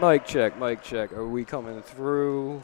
Mic check, mic check. Are we coming through?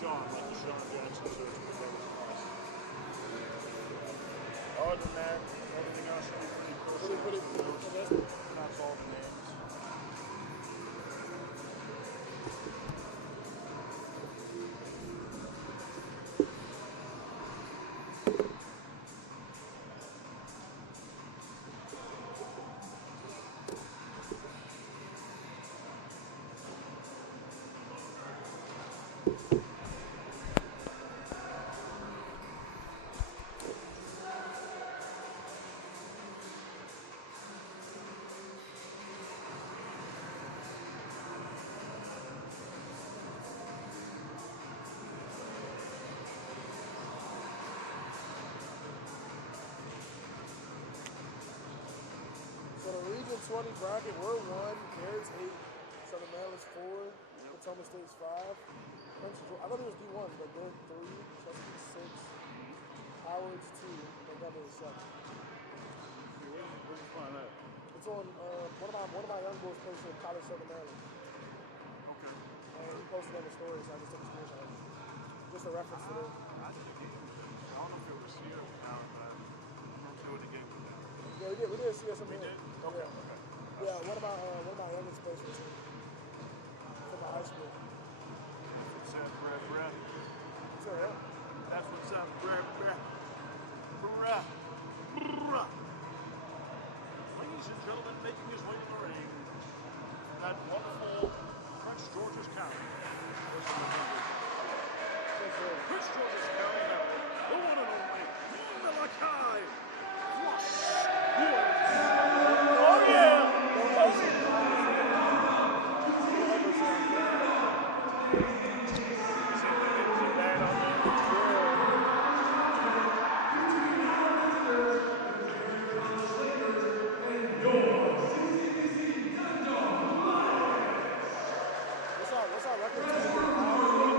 Sean, like the Sean Jackson search for the other than that, everything else should be pretty close. That's all the names. So the Region 20 bracket, we're 1, Garrett's 8, Southern Maryland's 4, Potomac State's 5. I thought it was D1, but they're 3, Chesapeake's 6, Howard's 2, Montgomery's 7. Where did you find that? It's on one of my young boys posted in College Southern Maryland. Okay. And he posted on the story, so I just took a screenshot of it. Just a reference to it. I don't know if it was here or now, but I remember doing the game with that. Yeah, we did see some here. Okay, Yeah. okay. Yeah, one of my youngest posters from my high school. What's that, Brad? Sure, yeah. That's what's up, Brad. Ladies and gentlemen, making his way to the ring, that wonderful Prince George's County. Prince George's County, the one and only Malachi Wood. Oh yeah! What's our record?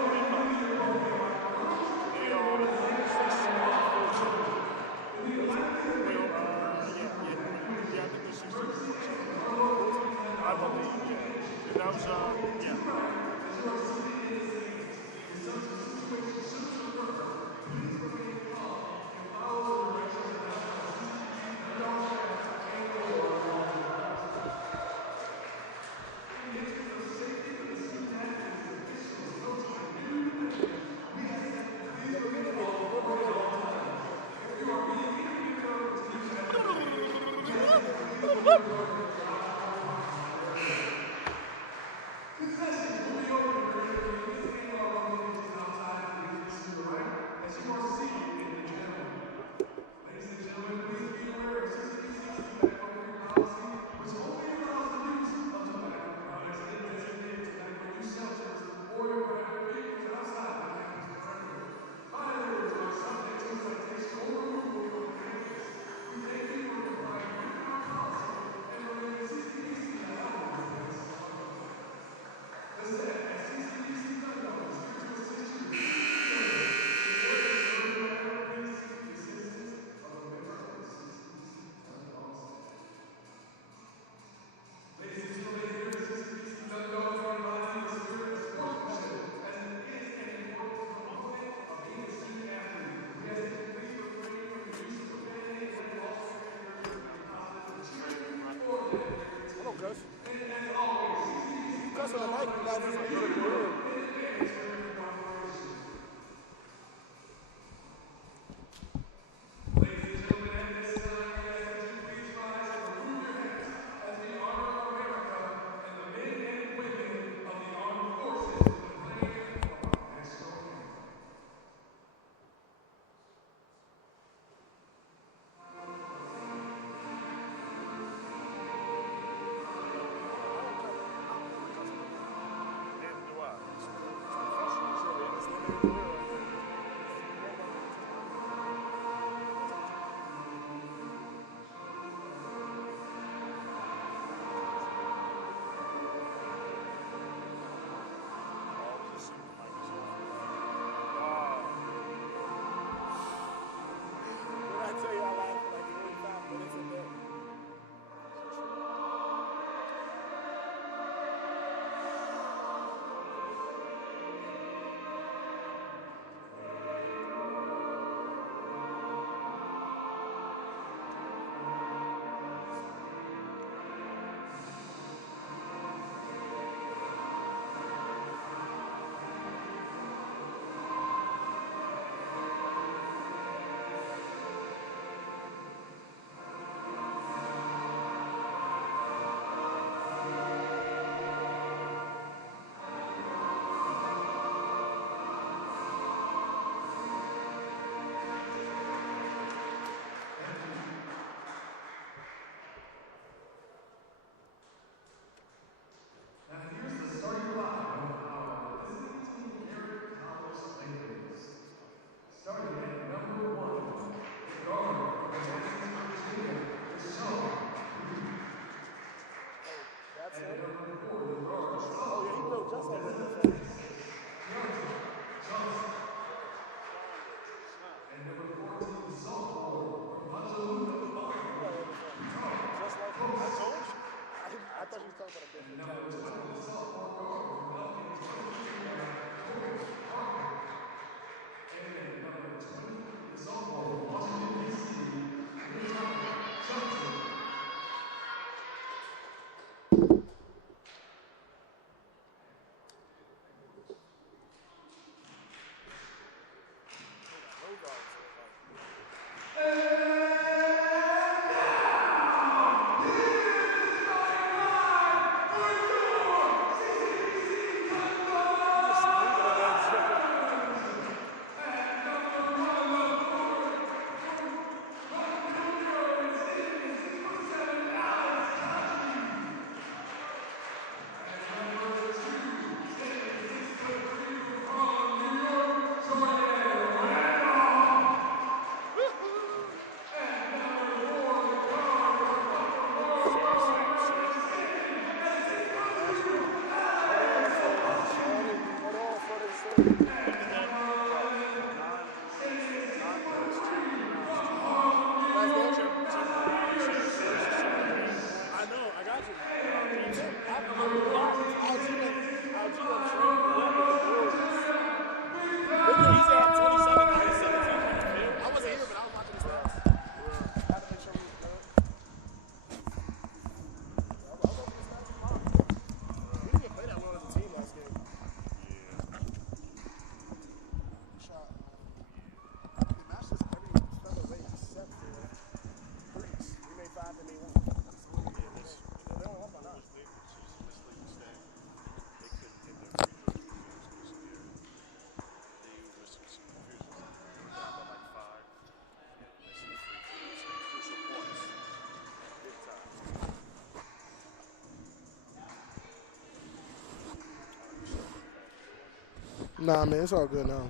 Nah, man, it's all good now.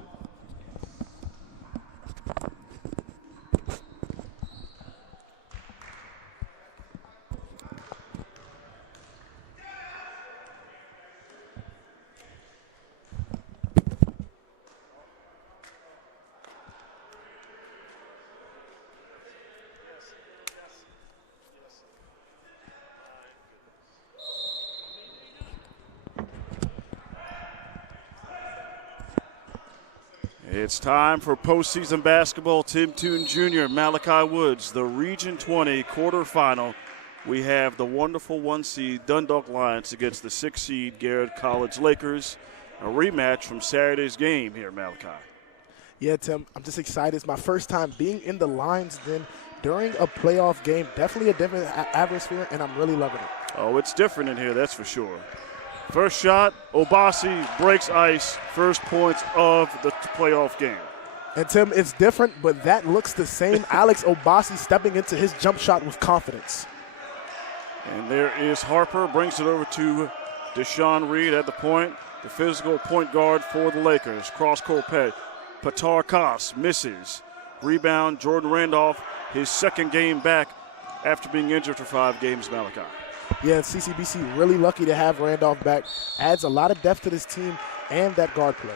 It's time for postseason basketball. Tim Toon Jr., Malachi Woods, the Region 20 quarterfinal. We have the wonderful 1 seed Dundalk Lions against the 6 seed Garrett College Lakers. A rematch from Saturday's game here, Malachi. Yeah, Tim, I'm just excited. It's my first time being in the Lions Den during a playoff game. Definitely a different atmosphere, and I'm really loving it. Oh, it's different in here, that's for sure. First shot, Obasi breaks ice, first points of the playoff game. And, Tim, it's different, but that looks the same. Alex Obasi stepping into his jump shot with confidence. And there is Harper, brings it over to Deshaun Reed at the point, the physical point guard for the Lakers. Cross-court pet, Patar Kos misses. Rebound, Jordan Randolph, his second game back after being injured for 5 games, Malachi. Yeah, CCBC really lucky to have Randolph back. Adds a lot of depth to this team and that guard play.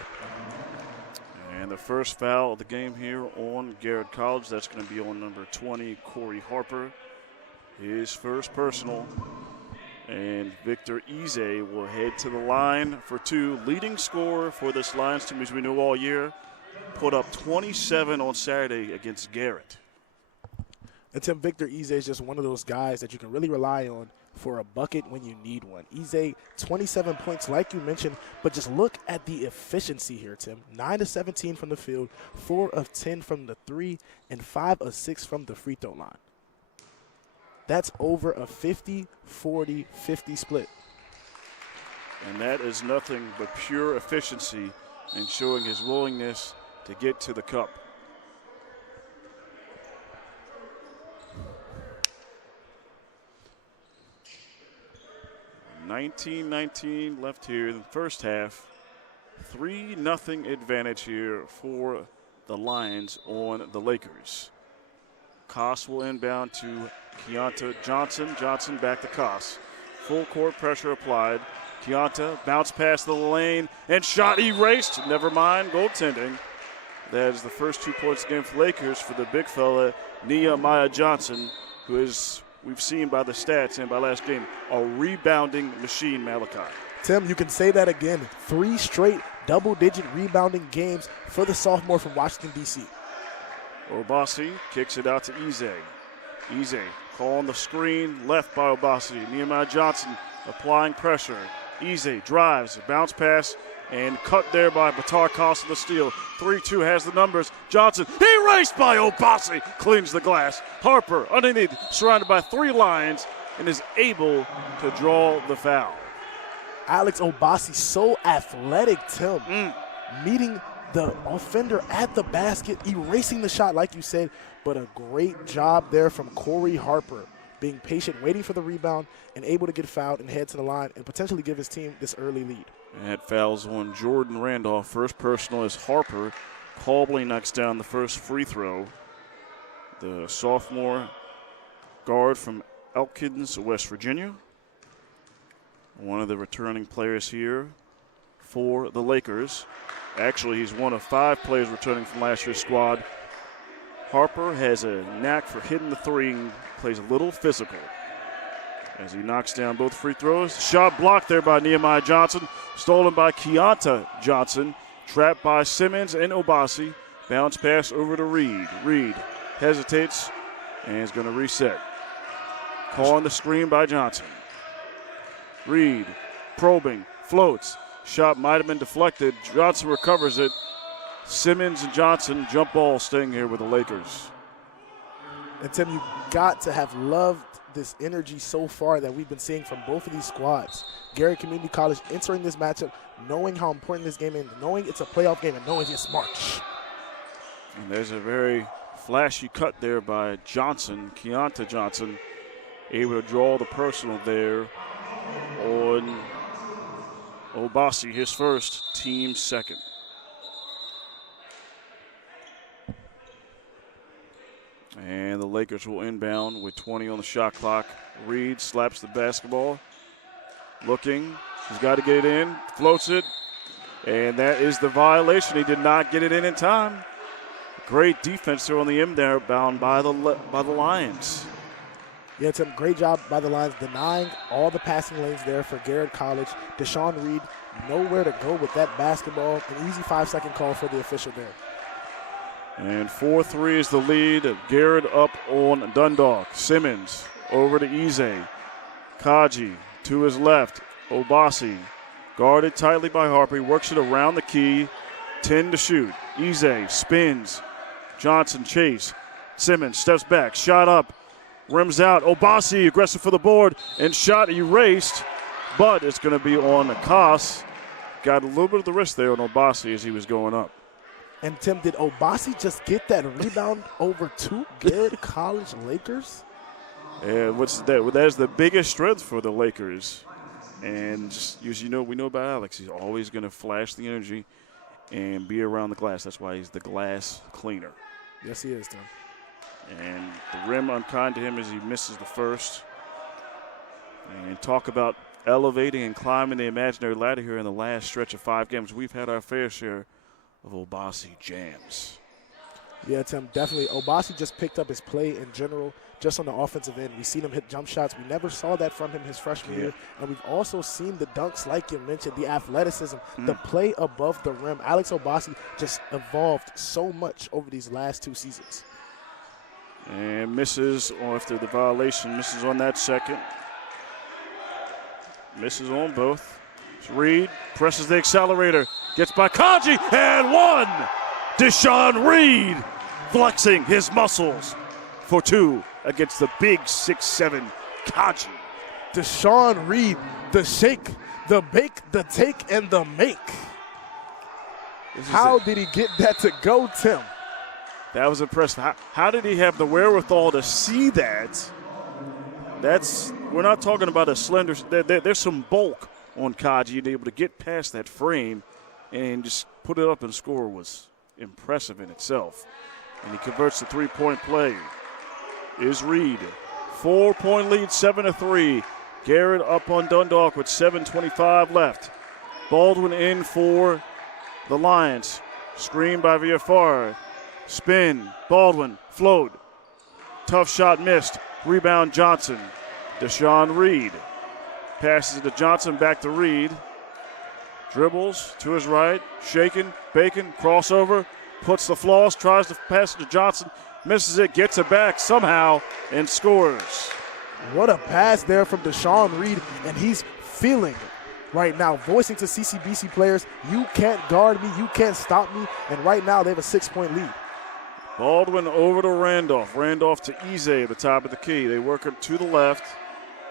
And the first foul of the game here on Garrett College. That's going to be on number 20, Corey Harper. His first personal. And Victor Ize will head to the line for 2. Leading scorer for this Lions team, as we know all year, put up 27 on Saturday against Garrett. And Tim, Victor Ize is just one of those guys that you can really rely on for a bucket when you need one. Ize, 27 points like you mentioned, but just look at the efficiency here, Tim. 9 of 17 from the field, 4 of 10 from the 3, and 5 of 6 from the free throw line. That's over a 50-40-50 split. And that is nothing but pure efficiency and showing his willingness to get to the cup. 19-19 left here in the first half. 3-0 advantage here for the Lions on the Lakers. Kos will inbound to Keonta Johnson. Johnson back to Kos. Full court pressure applied. Keonta bounce past the lane and shot erased. Never mind, goaltending. That is the first 2 points again for Lakers for the big fella, Nehemiah Johnson, who is, we've seen by the stats and by last game, a rebounding machine, Malachi. Tim, you can say that again. 3 straight double-digit rebounding games for the sophomore from Washington, D.C. Obasi kicks it out to Ize. Ize calling the screen left by Obasi. Nehemiah Johnson applying pressure. Ize drives, bounce pass, and cut there by Batar Kos of the steal. 3-2 has the numbers. Johnson erased by Obasi. Cleans the glass. Harper underneath, surrounded by 3 Lions, and is able to draw the foul. Alex Obasi, so athletic, Tim. Meeting the offender at the basket, erasing the shot like you said, but a great job there from Corey Harper, being patient, waiting for the rebound, and able to get fouled and head to the line and potentially give his team this early lead. And that fouls on Jordan Randolph. First personal is Harper. Calbly knocks down the first free throw. The sophomore guard from Elkins, West Virginia. One of the returning players here for the Lakers. Actually, he's one of 5 players returning from last year's squad. Harper has a knack for hitting the 3 and plays a little physical as he knocks down both free throws. Shot blocked there by Nehemiah Johnson. Stolen by Keonta Johnson. Trapped by Simmons and Obasi. Bounce pass over to Reed. Reed hesitates and is going to reset. Calling the screen by Johnson. Reed probing, floats. Shot might have been deflected. Johnson recovers it. Simmons and Johnson jump ball staying here with the Lakers. And Tim, you got to have loved this energy so far that we've been seeing from both of these squads. Garrett Community College entering this matchup, knowing how important this game is, knowing it's a playoff game, and knowing it's March. And there's a very flashy cut there by Johnson, Keonta Johnson, able to draw the personal there on Obasi, his first, team second. And the Lakers will inbound with 20 on the shot clock. Reed slaps the basketball. Looking. He's got to get it in. Floats it. And that is the violation. He did not get it in time. Great defense there on the inbound by the Lions. Yeah, it's a great job by the Lions denying all the passing lanes there for Garrett College. Deshaun Reed, nowhere to go with that basketball. An easy 5-second call for the official there. And 4-3 is the lead. Garrett up on Dundalk. Simmons over to Ize. Kaji to his left. Obasi guarded tightly by Harper. He works it around the key. 10 to shoot. Ize spins. Johnson chase. Simmons steps back. Shot up. Rims out. Obasi aggressive for the board. And shot erased. But it's going to be on Akas. Got a little bit of the wrist there on Obasi as he was going up. And, Tim, did Obasi just get that rebound over to Garrett College Lakers? And that is the biggest strength for the Lakers. And just, as you know, we know about Alex. He's always going to flash the energy and be around the glass. That's why he's the glass cleaner. Yes, he is, Tim. And the rim unkind to him as he misses the first. And talk about elevating and climbing the imaginary ladder here in the last stretch of 5 games. We've had our fair share of Obasi jams. Yeah, Tim, definitely. Obasi just picked up his play in general, just on the offensive end. We've seen him hit jump shots. We never saw that from him his freshman year. And we've also seen the dunks, like you mentioned, the athleticism, the play above the rim. Alex Obasi just evolved so much over these last 2 seasons. And misses after the violation. Misses on that second. Misses on both. Reed presses the accelerator. Gets by Kaji and one. Deshaun Reed flexing his muscles for 2 against the big 6'7" Kaji. Deshaun Reed, the shake, the bake, the take, and the make. How did he get that to go, Tim? That was impressive. How did he have the wherewithal to see that? We're not talking about a slender. There's some bulk on Kaji, and able to get past that frame and just put it up and score was impressive in itself. And he converts the 3-point play. Is Reed. 4-point lead, 7-3. Garrett up on Dundalk with 7:25 left. Baldwin in for the Lions. Screen by VFR. Spin. Baldwin. Float. Tough shot missed. Rebound Johnson. Deshaun Reed. Passes it to Johnson, back to Reed. Dribbles to his right. Shaking. Bacon. Crossover. Puts the floss. Tries to pass it to Johnson. Misses it. Gets it back somehow and scores. What a pass there from Deshaun Reed. And he's feeling it right now. Voicing to CCBC players, you can't guard me. You can't stop me. And right now they have a 6-point lead. Baldwin over to Randolph. Randolph to Ize at the top of the key. They work it to the left.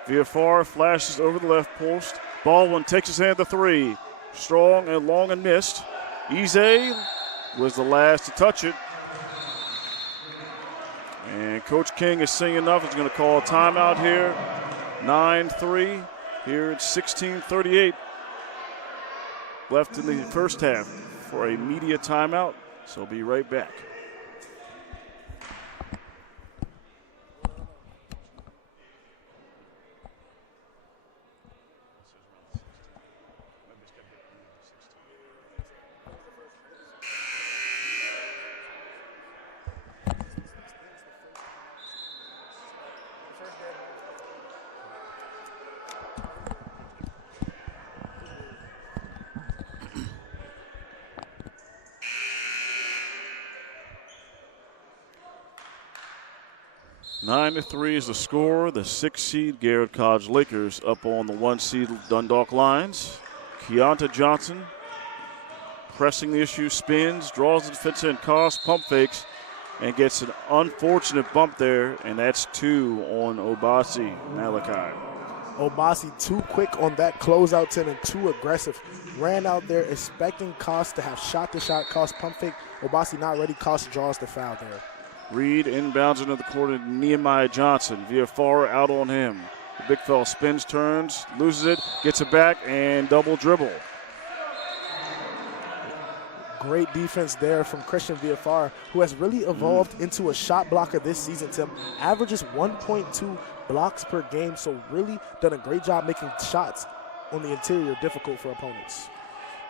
VFR flashes over the left post. Baldwin takes his hand to 3. Strong and long and missed. Ize was the last to touch it. And Coach King is seeing enough. He's going to call a timeout here. 9-3. Here it's 16:38 left in the first half for a media timeout. So be right back. Nine to 3 is the score. The 6-seed Garrett College Lakers up on the 1-seed Dundalk Lions. Keonta Johnson pressing the issue, spins, draws the defense in, costs, pump fakes, and gets an unfortunate bump there, and that's 2 on Obasi Malachi. Obasi too quick on that closeout 10 and too aggressive. Ran out there expecting Cost to have shot-to-shot, Cost pump fake. Obasi not ready, Cost draws the foul there. Reed inbounds into the corner to Nehemiah Johnson. VFR out on him. The big fella spins, turns, loses it, gets it back, and double dribble. Great defense there from Christian Viafara, who has really evolved into a shot blocker this season, Tim. Averages 1.2 blocks per game, so really done a great job making shots on the interior difficult for opponents.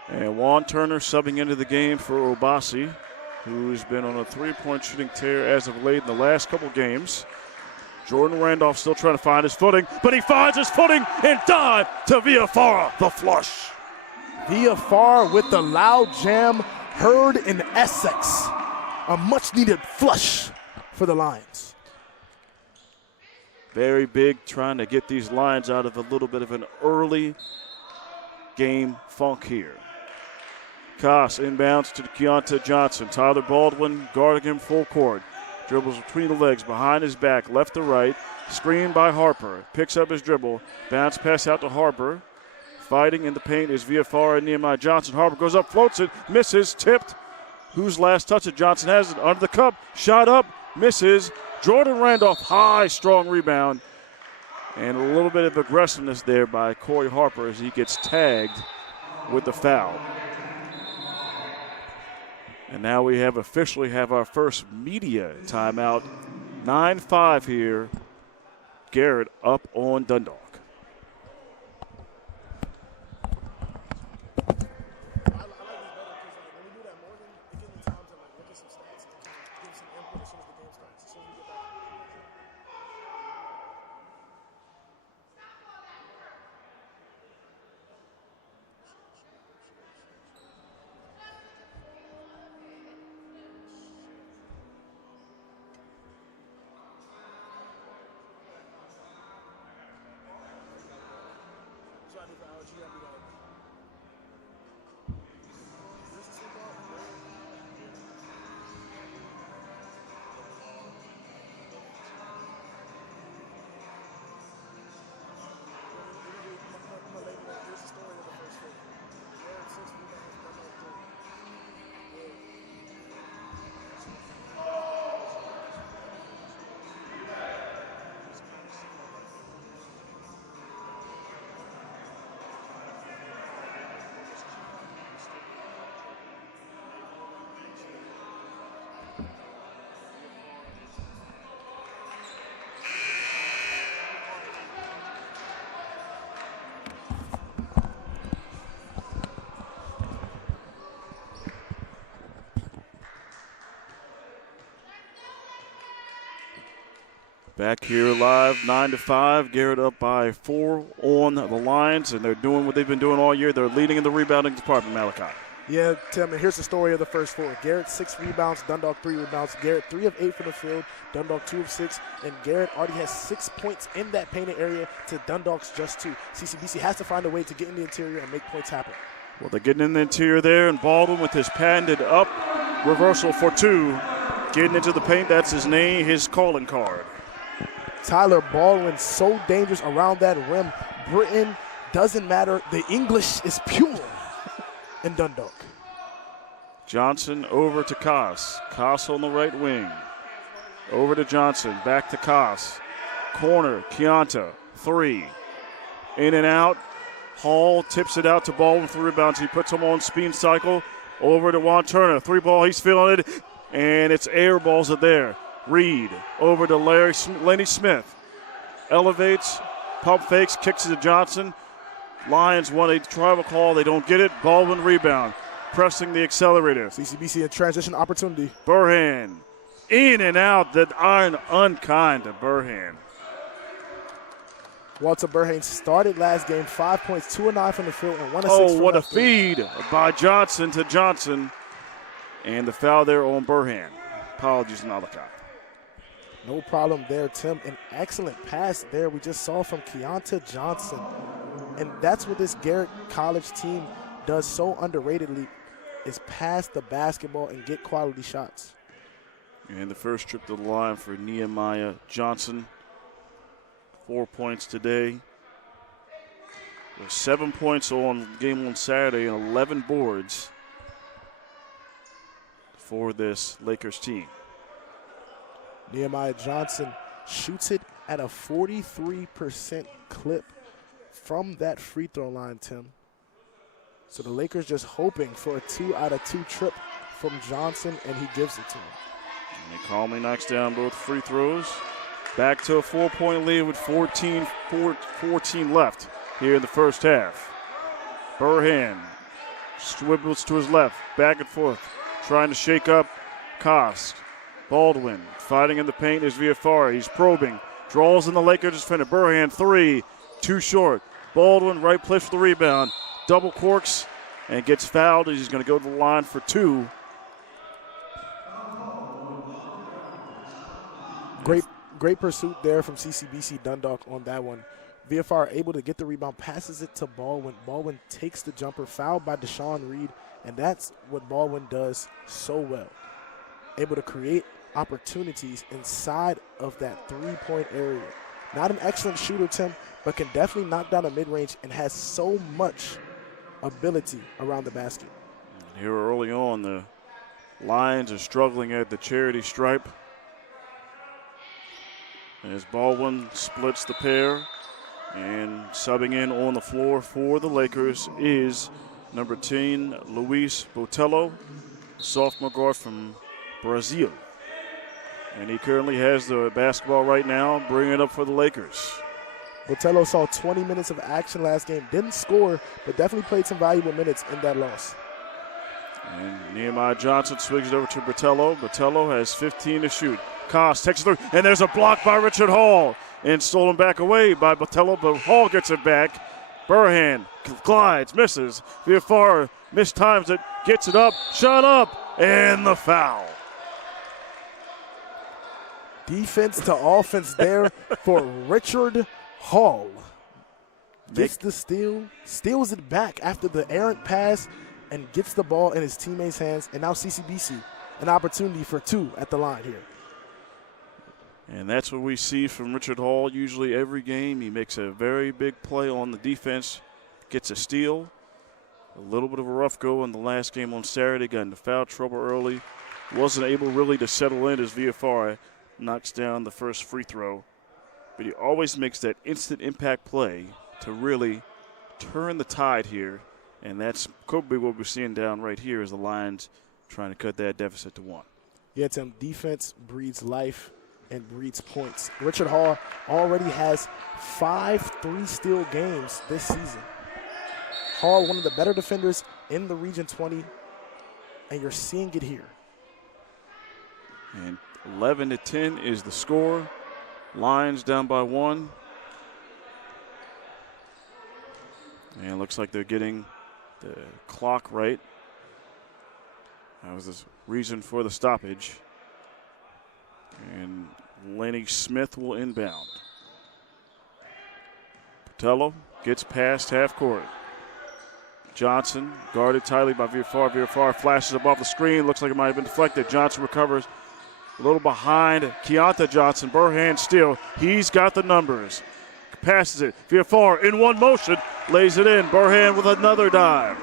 And Juan Turner subbing into the game for Obasi, who's been on a three-point shooting tear as of late in the last couple games. Jordan Randolph still trying to find his footing, but he finds his footing and dive to Viafara, the flush. Viafara with the loud jam heard in Essex. A much-needed flush for the Lions. Very big, trying to get these Lions out of a little bit of an early game funk here. Koss inbounds to Keontae Johnson. Tyler Baldwin guarding him full court. Dribbles between the legs, behind his back, left to right. Screened by Harper. Picks up his dribble. Bounce pass out to Harper. Fighting in the paint is Viafara and Nehemiah Johnson. Harper goes up, floats it, misses, tipped. Whose last touch it? Johnson has it under the cup. Shot up, misses. Jordan Randolph, high, strong rebound. And a little bit of aggressiveness there by Corey Harper as he gets tagged with the foul. And now we have officially have our first media timeout. 9-5 here. Garrett up on Dundalk. Back here live, 9-5. Garrett up by 4 on the Lions, and they're doing what they've been doing all year. They're leading in the rebounding department, Malachi. Yeah, Tim, and here's the story of the first 4. Garrett 6 rebounds, Dundalk 3 rebounds. Garrett 3 of 8 from the field, Dundalk 2 of 6, and Garrett already has 6 points in that painted area to Dundalk's just 2. CCBC has to find a way to get in the interior and make points happen. Well, they're getting in the interior there, and Baldwin with his patented up reversal for 2. Getting into the paint, that's his name, his calling card. Tyler Baldwin so dangerous around that rim. Britain doesn't matter. The English is pure in Dundalk. Johnson over to Koss. Koss on the right wing. Over to Johnson. Back to Koss. Corner. Keontae. 3. In and out. Hall tips it out to Baldwin for rebounds. He puts him on spin cycle. Over to Juan Turner. 3 ball. He's feeling it. And it's air balls are there. Reed over to Lenny Smith. Elevates, pump fakes, kicks it to Johnson. Lions want a tribal call. They don't get it. Baldwin rebound. Pressing the accelerator. CCBC a transition opportunity. Burhan in and out. The iron unkind to Burhan. Walter Burhan started last game, 5 points, 2 of 9 from the field, and 1 of 6 from what a left field. feed by Johnson to Johnson. And the foul there on Burhan. Apologies, Malachi. No problem there, Tim. An excellent pass there we just saw from Keontae Johnson. And that's what this Garrett College team does so underratedly, is pass the basketball and get quality shots. And the first trip to the line for Nehemiah Johnson. 4 points today. With 7 points on game on Saturday and 11 boards for this Lakers team. Nehemiah Johnson shoots it at a 43% clip from that free throw line, Tim. So the Lakers just hoping for a 2-out-of-2 trip from Johnson, and he gives it to him. And he calmly knocks down both free throws. Back to a 4-point lead with 14 left here in the first half. Burhan swivels to his left, back and forth, trying to shake up Kost. Baldwin fighting in the paint is Viafara. He's probing, draws in the Lakers defender. Burhan, 3, too short. Baldwin, right place for the rebound. Double corks and gets fouled. He's going to go to the line for 2. Great pursuit there from CCBC Dundalk on that one. VFR able to get the rebound, passes it to Baldwin. Baldwin takes the jumper, fouled by Deshaun Reed, and that's what Baldwin does so well. Able to create opportunities inside of that three-point area. Not an excellent shooter, Tim, but can definitely knock down a mid-range and has so much ability around the basket. Here early on, the Lions are struggling at the charity stripe. As Baldwin splits the pair, and subbing in on the floor for the Lakers is number 10, Luis Botelho, sophomore guard from Brazil. And he currently has the basketball right now, bringing it up for the Lakers. Botelho saw 20 minutes of action last game. Didn't score, but definitely played some valuable minutes in that loss. And Nehemiah Johnson swings it over to Botelho. Botelho has 15 to shoot. Kost takes it through, and there's a block by Richard Hall. And stolen back away by Botelho, but Hall gets it back. Burhan glides, misses. Viafara mistimes it, gets it up, shot up, and the foul. Defense to offense there for Richard Hall. Gets the steal, steals it back after the errant pass, and gets the ball in his teammates' hands. And now CCBC, an opportunity for 2 at the line here. And that's what we see from Richard Hall usually every game. He makes a very big play on the defense, gets a steal. A little bit of a rough go in the last game on Saturday, got into foul trouble early. Wasn't able really to settle in as Viafara knocks down the first free throw. But he always makes that instant impact play to really turn the tide here. And that's could be what we're seeing down right here as the Lions trying to cut that deficit to 1. Yeah, Tim, defense breeds life and breeds points. Richard Hall already has 5 3-steal games this season. Hall, one of the better defenders in the Region 20, and you're seeing it here. And 11-10 is the score. Lions down by 1. And it looks like they're getting the clock right. That was the reason for the stoppage. And Lenny Smith will inbound. Botelho gets past half court. Johnson guarded tightly by Viafara. Viafara flashes above the screen. Looks like it might have been deflected. Johnson recovers a little behind Keonta Johnson. Burhan still. He's got the numbers. Passes it. Viafara in one motion. Lays it in. Burhan with another dive.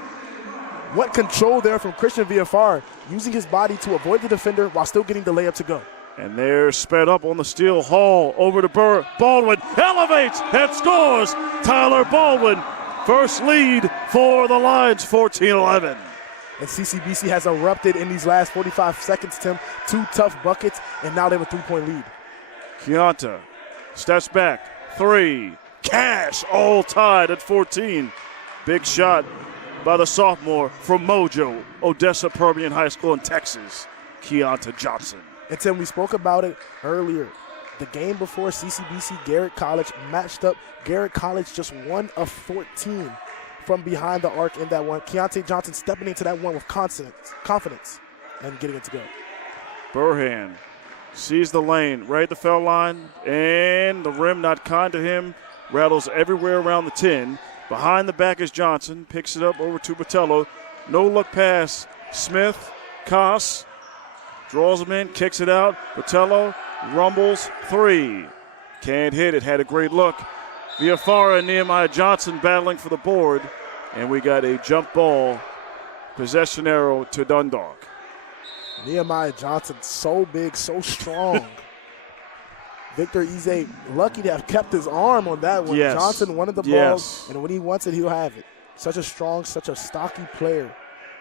What control there from Christian Viafara, using his body to avoid the defender while still getting the layup to go. And they're sped up on the steal. Hall over to Baldwin. Elevates and scores. Tyler Baldwin. First lead for the Lions, 14-11. And CCBC has erupted in these last 45 seconds, Tim. 2 tough buckets, and now they have a 3-point lead. Keonta steps back. 3. Cash all tied at 14. Big shot by the sophomore from Mojo, Odessa Permian High School in Texas, Keonta Johnson. And Tim, we spoke about it earlier. The game before CCBC Garrett College matched up. Garrett College just 1 of 14 from behind the arc in that one. Keonta Johnson stepping into that one with confidence and getting it to go. Burhan sees the lane, right at the foul line, and the rim not kind to him. Rattles everywhere around the 10. Behind the back is Johnson. Picks it up over to Botelho. No-look pass. Smith, Koss, draws him in, kicks it out. Botelho rumbles 3. Can't hit it. Had a great look. Viafara and Nehemiah Johnson battling for the board. And we got a jump ball. Possession arrow to Dundalk. Nehemiah Johnson, so big, so strong. Victor Eze, lucky to have kept his arm on that one. Yes. Johnson wanted the ball, Yes. and when he wants it, he'll have it. Such a strong, such a stocky player.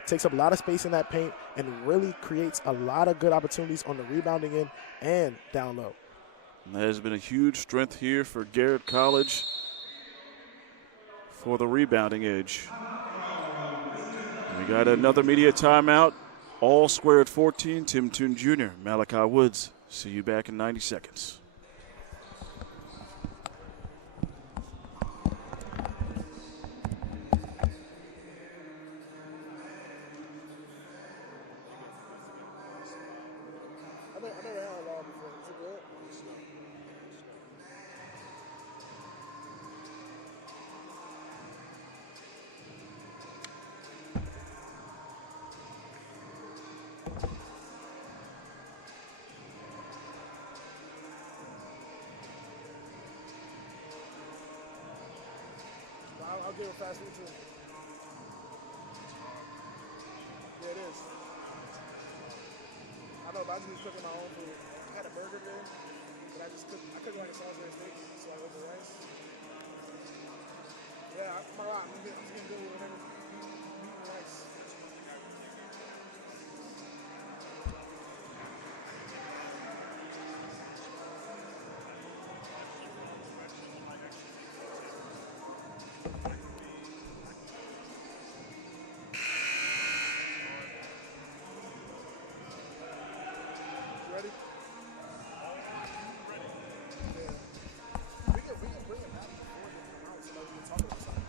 Takes up a lot of space in that paint and really creates a lot of good opportunities on the rebounding end and down low. And that has been a huge strength here for Garrett College for the rebounding edge. We got another media timeout. All square at 14. Tim Toon Jr., Malachi Woods. See you back in 90 seconds. I never had a law before. Is it good? I'll give it fast food too. Yeah, it is. I know, but I just be cooking my own food. I had a burger there, but I cooked like a Salisbury steak, so I went to rice. Yeah, I'm all right. I'm getting good with whatever. Meat and rice. Ready? Yeah. We can bring it back before they come out so that we can talk about something.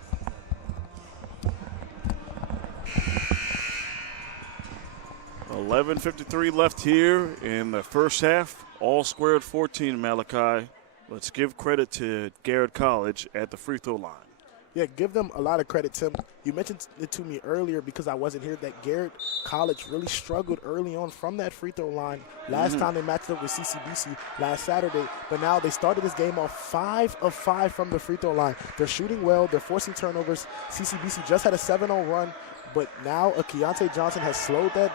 11:53 left here in the first half. All square at 14, Malachi. Let's give credit to Garrett College at the free throw line. Yeah, give them a lot of credit, Tim. You mentioned it to me earlier because I wasn't here that Garrett College really struggled early on from that free throw line. Last time they matched up with CCBC last Saturday, but now they started this game off 5 of 5 from the free throw line. They're shooting well. They're forcing turnovers. CCBC just had a 7-0 run, but now Keontae Johnson has slowed that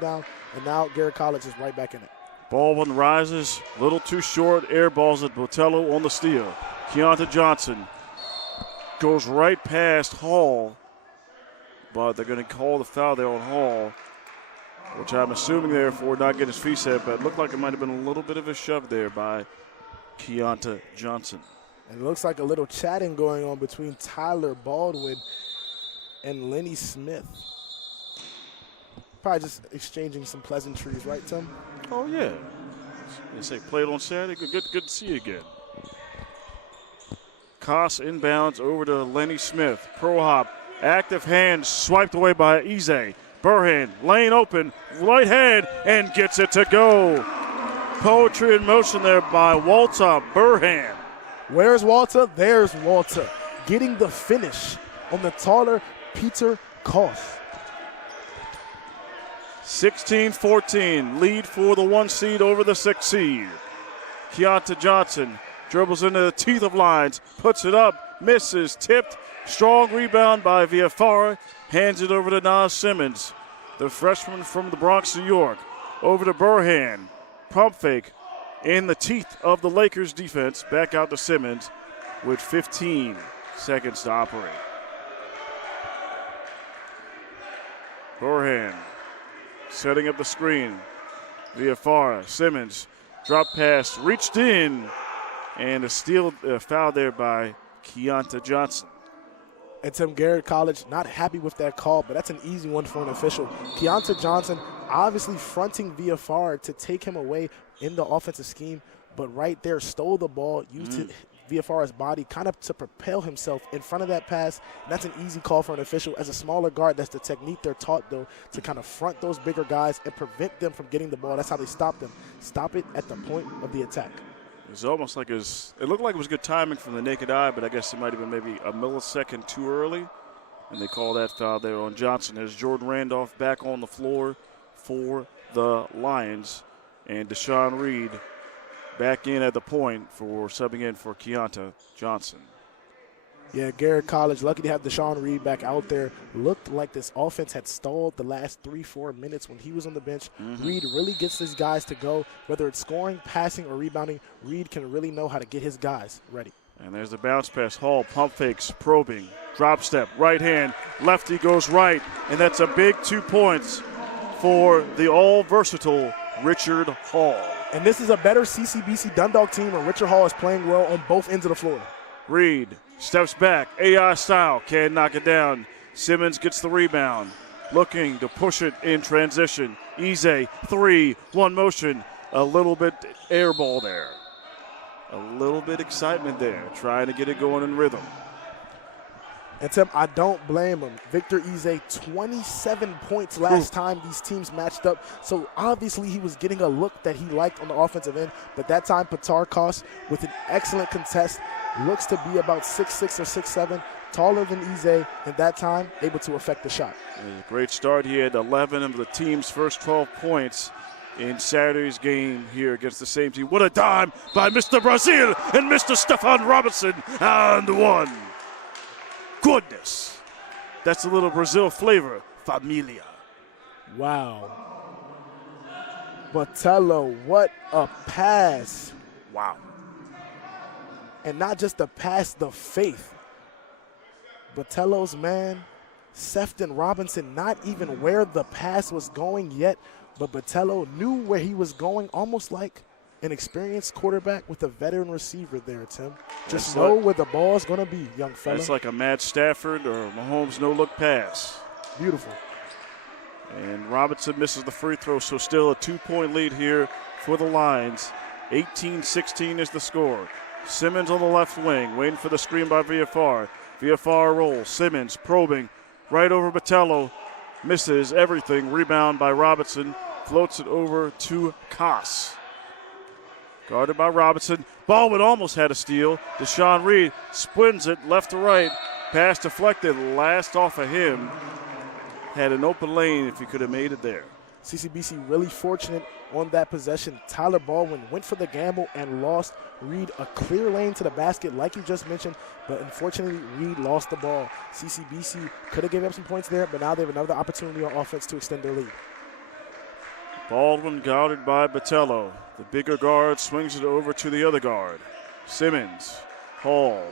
down, and now Garrett College is right back in it. Baldwin rises, little too short, air balls at Botello on the steal. Keontae Johnson goes right past Hall, but they're going to call the foul there on Hall, which I'm assuming therefore not getting his feet set, but it looked like it might have been a little bit of a shove there by Keontae Johnson. And it looks like a little chatting going on between Tyler Baldwin and Lenny Smith. Probably just exchanging some pleasantries, right, Tim? Oh, yeah. They say played on Saturday. Good to see you again. Koss inbounds over to Lenny Smith. Pro hop, active hand swiped away by Ize. Burhan, lane open, right hand, and gets it to go. Poetry in motion there by Walter Burhan. Where's Walter? There's Walter. Getting the finish on the taller Peter Koss. 16-14, lead for the 1 seed over the 6 seed. Keontae Johnson dribbles into the teeth of lines, puts it up, misses, tipped. Strong rebound by Viafara, hands it over to Nas Simmons, the freshman from the Bronx, New York. Over to Burhan, pump fake in the teeth of the Lakers defense. Back out to Simmons with 15 seconds to operate. Burhan setting up the screen. Viafara, Simmons, drop pass, reached in, and a steal foul there by Keontae Johnson. And Tim, Garrett College not happy with that call, but that's an easy one for an official. Keontae Johnson obviously fronting Viafara to take him away in the offensive scheme, but right there stole the ball, used Viafara's body kind of to propel himself in front of that pass. And that's an easy call for an official. As a smaller guard, that's the technique they're taught, though, to kind of front those bigger guys and prevent them from getting the ball. That's how they stop them. Stop it at the point of the attack. It's almost like it looked like it was good timing from the naked eye, but I guess it might have been maybe a millisecond too early. And they call that foul there on Johnson. As Jordan Randolph back on the floor for the Lions. And Deshaun Reed back in at the point for subbing in for Keontae Johnson. Yeah, Garrett College, lucky to have Deshaun Reed back out there. Looked like this offense had stalled the last 3-4 minutes when he was on the bench. Reed really gets his guys to go. Whether it's scoring, passing, or rebounding, Reed can really know how to get his guys ready. And there's the bounce pass. Hall pump fakes, probing, drop step, right hand, lefty goes right, and that's a big 2 points for the all-versatile Richard Hall. And this is a better CCBC Dundalk team where Richard Hall is playing well on both ends of the floor. Reed steps back, AI style, can't knock it down. Simmons gets the rebound, looking to push it in transition. Ize, 3, one motion, a little bit air ball there. A little bit excitement there, trying to get it going in rhythm. And Tim, I don't blame him. Victor Ize, 27 points last time these teams matched up. So obviously he was getting a look that he liked on the offensive end. But that time, Patarkos, with an excellent contest, looks to be about 6'6" or 6'7", taller than Ize, and that time able to affect the shot. A great start. He had 11 of the team's first 12 points in Saturday's game here against the same team. What a dime by Mr. Brazil and Mr. Stefan Robinson and one. Goodness. That's a little Brazil flavor. Familia. Wow. Botello, what a pass. Wow. And not just the pass, the faith. Botello's man, Sefton Robinson, not even where the pass was going yet, but Botello knew where he was going, almost like an experienced quarterback with a veteran receiver there, Tim. Just know where the ball's going to be, young fella. That's like a Matt Stafford or Mahomes no-look pass. Beautiful. And Robinson misses the free throw, so still a 2-point lead here for the Lions. 18-16 is the score. Simmons on the left wing, waiting for the screen by VFR. VFR rolls. Simmons probing right over Botello. Misses everything. Rebound by Robinson. Floats it over to Koss. Guarded by Robinson. Baldwin almost had a steal. Deshaun Reed spins it left to right. Pass deflected. Last off of him. Had an open lane if he could have made it there. CCBC really fortunate on that possession. Tyler Baldwin went for the gamble and lost. Reed a clear lane to the basket like you just mentioned, but unfortunately Reed lost the ball. CCBC could have given up some points there, but now they have another opportunity on offense to extend their lead. Baldwin guarded by Botello. The bigger guard swings it over to the other guard. Simmons, Hall,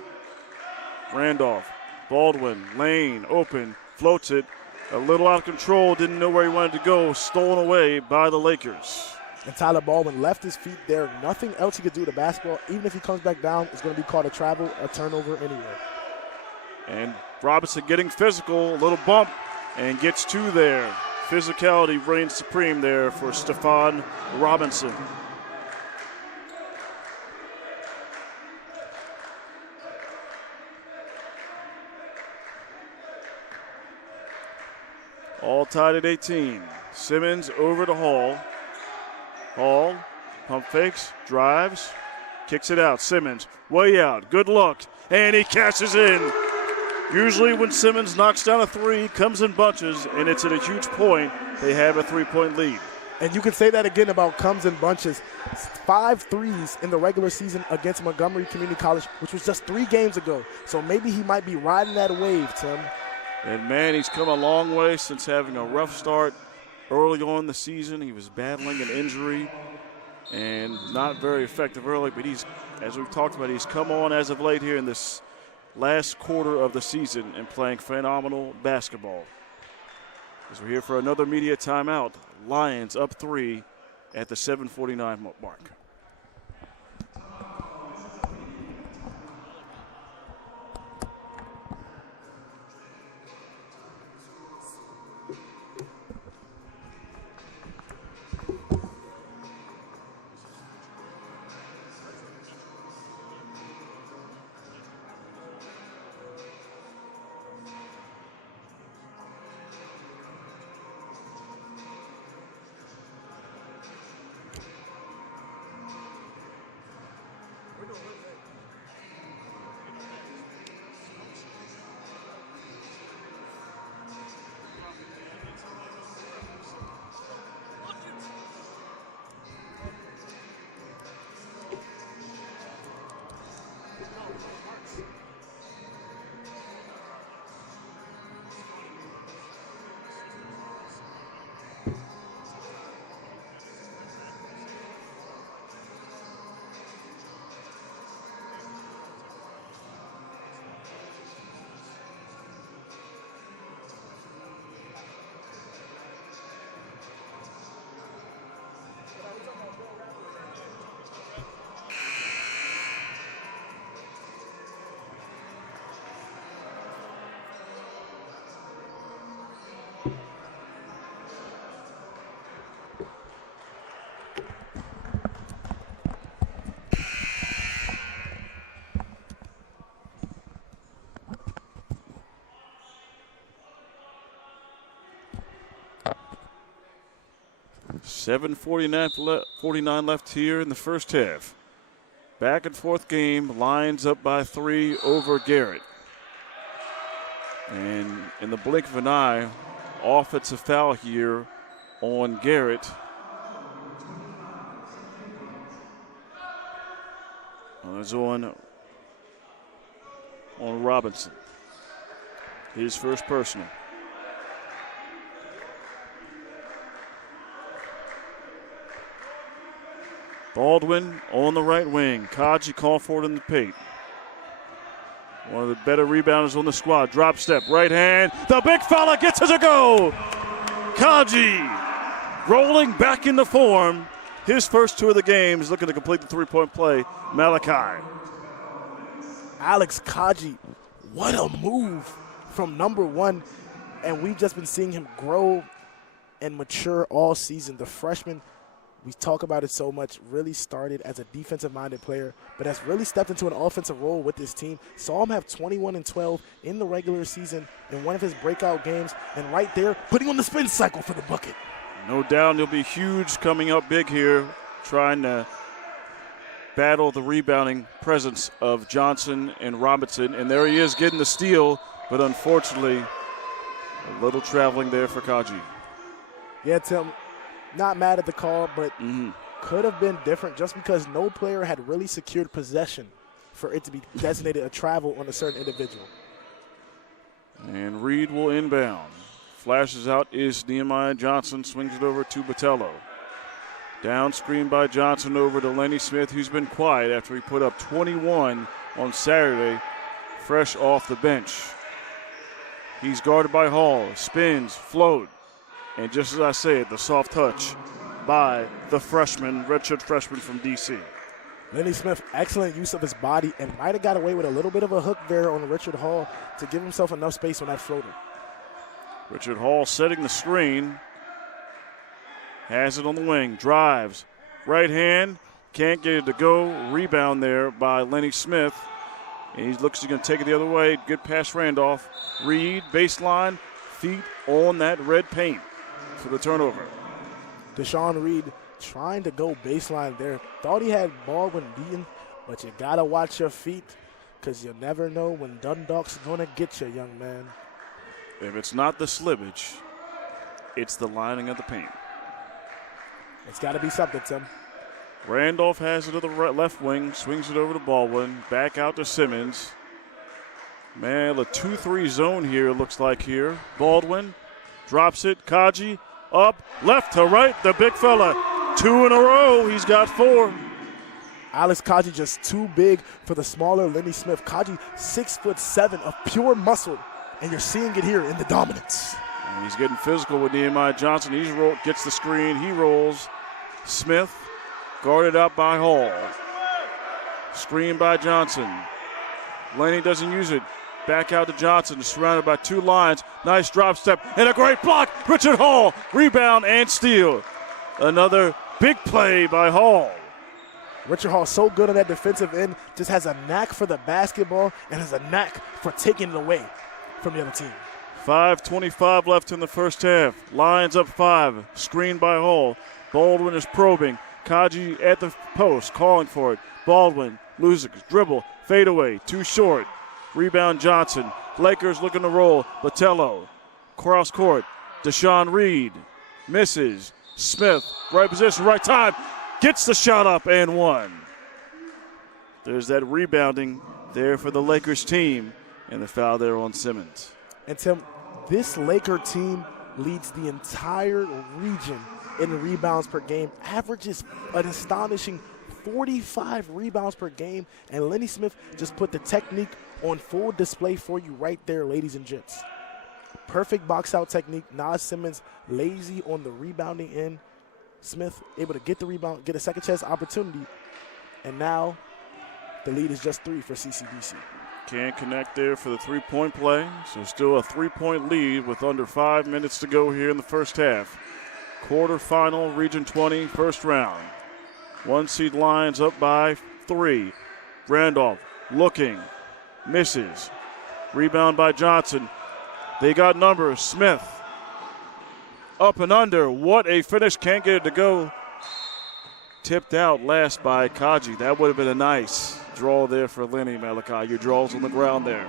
Randolph, Baldwin, lane, open, floats it. A little out of control, didn't know where he wanted to go, stolen away by the Lakers. And Tyler Baldwin left his feet there. Nothing else he could do to basketball. Even if he comes back down, it's going to be called a travel, a turnover anyway. And Robinson getting physical, a little bump, and gets two there. Physicality reigns supreme there for Stefan Robinson. All tied at 18. Simmons over to Hall. Hall, pump fakes, drives, kicks it out. Simmons, way out, good look, and he cashes in. Usually when Simmons knocks down a three, comes in bunches, and it's at a huge point, they have a 3-point lead. And you can say that again about comes in bunches. 5 threes in the regular season against Montgomery Community College, which was just 3 games ago. So maybe he might be riding that wave, Tim. And, man, he's come a long way since having a rough start early on in the season. He was battling an injury and not very effective early, but he's, as we've talked about, he's come on as of late here in this last quarter of the season and playing phenomenal basketball. As we're here for another media timeout, Lions up 3 at the 7:49 mark. 7:49 left here in the first half. Back and forth game. Lions up by 3 over Garrett. And in the blink of an eye, offensive foul here on Garrett. It's on Robinson. His first personal. Baldwin on the right wing. Kaji called for it in the paint. One of the better rebounders on the squad. Drop step, right hand. The big fella gets it to go. Kaji rolling back into form. His first 2 of the game is looking to complete the three-point play. Malachi. Alex Kaji, what a move from number 1. And we've just been seeing him grow and mature all season. The freshman, we talk about it so much, really started as a defensive-minded player, but has really stepped into an offensive role with this team. Saw him have 21 and 12 in the regular season in one of his breakout games, and right there, putting on the spin cycle for the bucket. No doubt he'll be huge coming up big here, trying to battle the rebounding presence of Johnson and Robinson. And there he is getting the steal, but unfortunately, a little traveling there for Kaji. Yeah, Tim, not mad at the call, but could have been different just because no player had really secured possession for it to be designated a travel on a certain individual. And Reed will inbound. Flashes out is Nehemiah Johnson, swings it over to Botello. Down screen by Johnson over to Lenny Smith, who's been quiet after he put up 21 on Saturday, fresh off the bench. He's guarded by Hall, spins, float, and just as I said, the soft touch by the freshman, redshirt freshman from D.C. Lenny Smith, excellent use of his body, and might have got away with a little bit of a hook there on Richard Hall to give himself enough space on that floater. Richard Hall setting the screen. Has it on the wing, drives. Right hand, can't get it to go. Rebound there by Lenny Smith. And he looks going to take it the other way. Good pass, Randolph. Reed, baseline, feet on that red paint for the turnover. Deshaun Reed trying to go baseline there. Thought he had Baldwin beaten, but you got to watch your feet because you never know when Dundalk's going to get you, young man. If it's not the slippage, it's the lining of the paint. It's got to be something, Tim. Randolph has it to the left wing, swings it over to Baldwin, back out to Simmons. Man, a 2-3 zone here, it looks like here. Baldwin drops it, Kaji up, left to right, the big fella. 2 in a row, he's got 4. Alex Kaji just too big for the smaller Lenny Smith. Kaji 6'7" of pure muscle, and you're seeing it here in the dominance. And he's getting physical with Nehemiah Johnson. He gets the screen, he rolls. Smith guarded out by Hall. Screen by Johnson. Laney doesn't use it. Back out to Johnson, surrounded by 2 lines. Nice drop step and a great block. Richard Hall, rebound and steal. Another big play by Hall. Richard Hall so good on that defensive end, just has a knack for the basketball and has a knack for taking it away from the other team. 5:25 left in the first half. Lions up 5, screened by Hall. Baldwin is probing. Kaji at the post, calling for it. Baldwin loses, dribble, fade away, too short. Rebound Johnson. Lakers looking to roll. Botello, cross court. Deshaun Reed misses. Smith, right position, right time. Gets the shot up and one. There's that rebounding there for the Lakers team, and the foul there on Simmons. And Tim, this Laker team leads the entire region in rebounds per game, averages an astonishing 45 rebounds per game, and Lenny Smith just put the technique on full display for you right there, ladies and gents. Perfect box-out technique. Nas Simmons lazy on the rebounding end. Smith able to get the rebound, get a second chance opportunity, and now the lead is just 3 for CCBC. Can't connect there for the three-point play, so still a 3-point lead with under 5 minutes to go here in the first half. Quarterfinal, Region 20, first round. 1 seed Lions up by 3. Randolph looking, misses. Rebound by Johnson. They got numbers. Smith up and under. What a finish. Can't get it to go. Tipped out last by Kaji. That would have been a nice draw there for Lenny Malachi. Your draws on the ground there.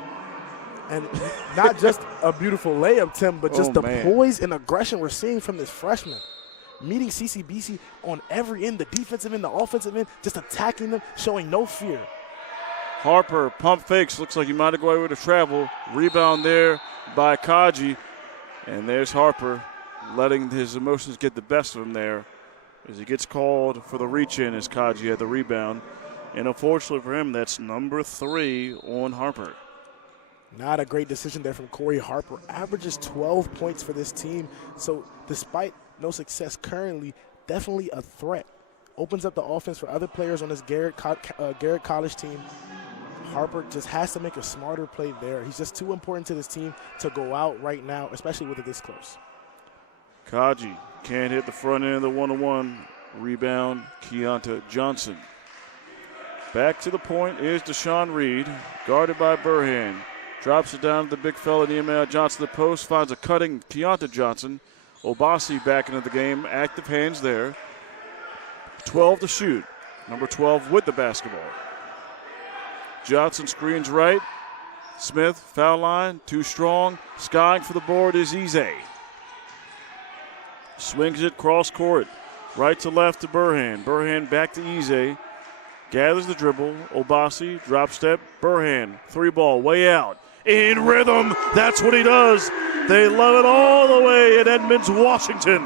And not just a beautiful layup, Tim, but just man. poise and aggression we're seeing from this freshman. Meeting CCBC on every end, the defensive end, the offensive end, just attacking them, showing no fear. Harper, pump fakes. Looks like he might have gone away with a travel. Rebound there by Kaji. And there's Harper letting his emotions get the best of him there as he gets called for the reach-in as Kaji had the rebound. And unfortunately for him, that's number 3 on Harper. Not a great decision there from Corey Harper. Averages 12 points for this team. So despite no success currently, definitely a threat. Opens up the offense for other players on this Garrett College team. Harper just has to make a smarter play there. He's just too important to this team to go out right now, especially with it this close. Kaji can't hit the front end of the one-on-one. Rebound, Keonta Johnson. Back to the point is Deshaun Reed, guarded by Burhan. Drops it down to the big fella, Nehemiah Johnson, the post, finds a cutting Keonta Johnson. Obasi back into the game, active hands there. 12 to shoot. Number 12 with the basketball. Johnson screens right. Smith, foul line, too strong. Skying for the board is Ize. Swings it cross court. Right to left to Burhan. Burhan back to Ize. Gathers the dribble. Obasi, drop step. Burhan, 3-ball, way out. In rhythm, that's what he does. They love it all the way in Edmonds, Washington.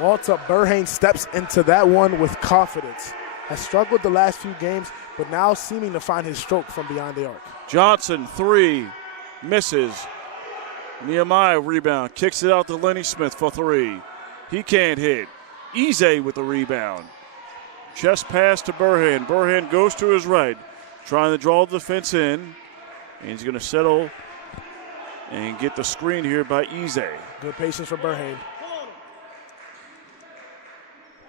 Walter Burhan steps into that one with confidence. Has struggled the last few games, but now seeming to find his stroke from beyond the arc. Johnson, 3, misses. Nehemiah rebound, kicks it out to Lenny Smith for 3. He can't hit. Ize with the rebound. Chest pass to Burhan. Burhan goes to his right, trying to draw the defense in. And he's going to settle and get the screen here by Ize. Good patience for Burhan.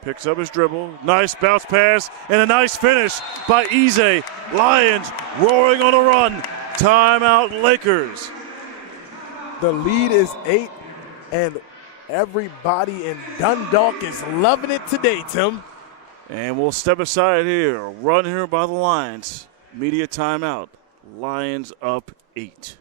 Picks up his dribble. Nice bounce pass and a nice finish by Ize. Lions roaring on a run. Timeout Lakers. The lead is 8, and everybody in Dundalk is loving it today, Tim. And we'll step aside here. Run here by the Lions. Media timeout. Lions up 8.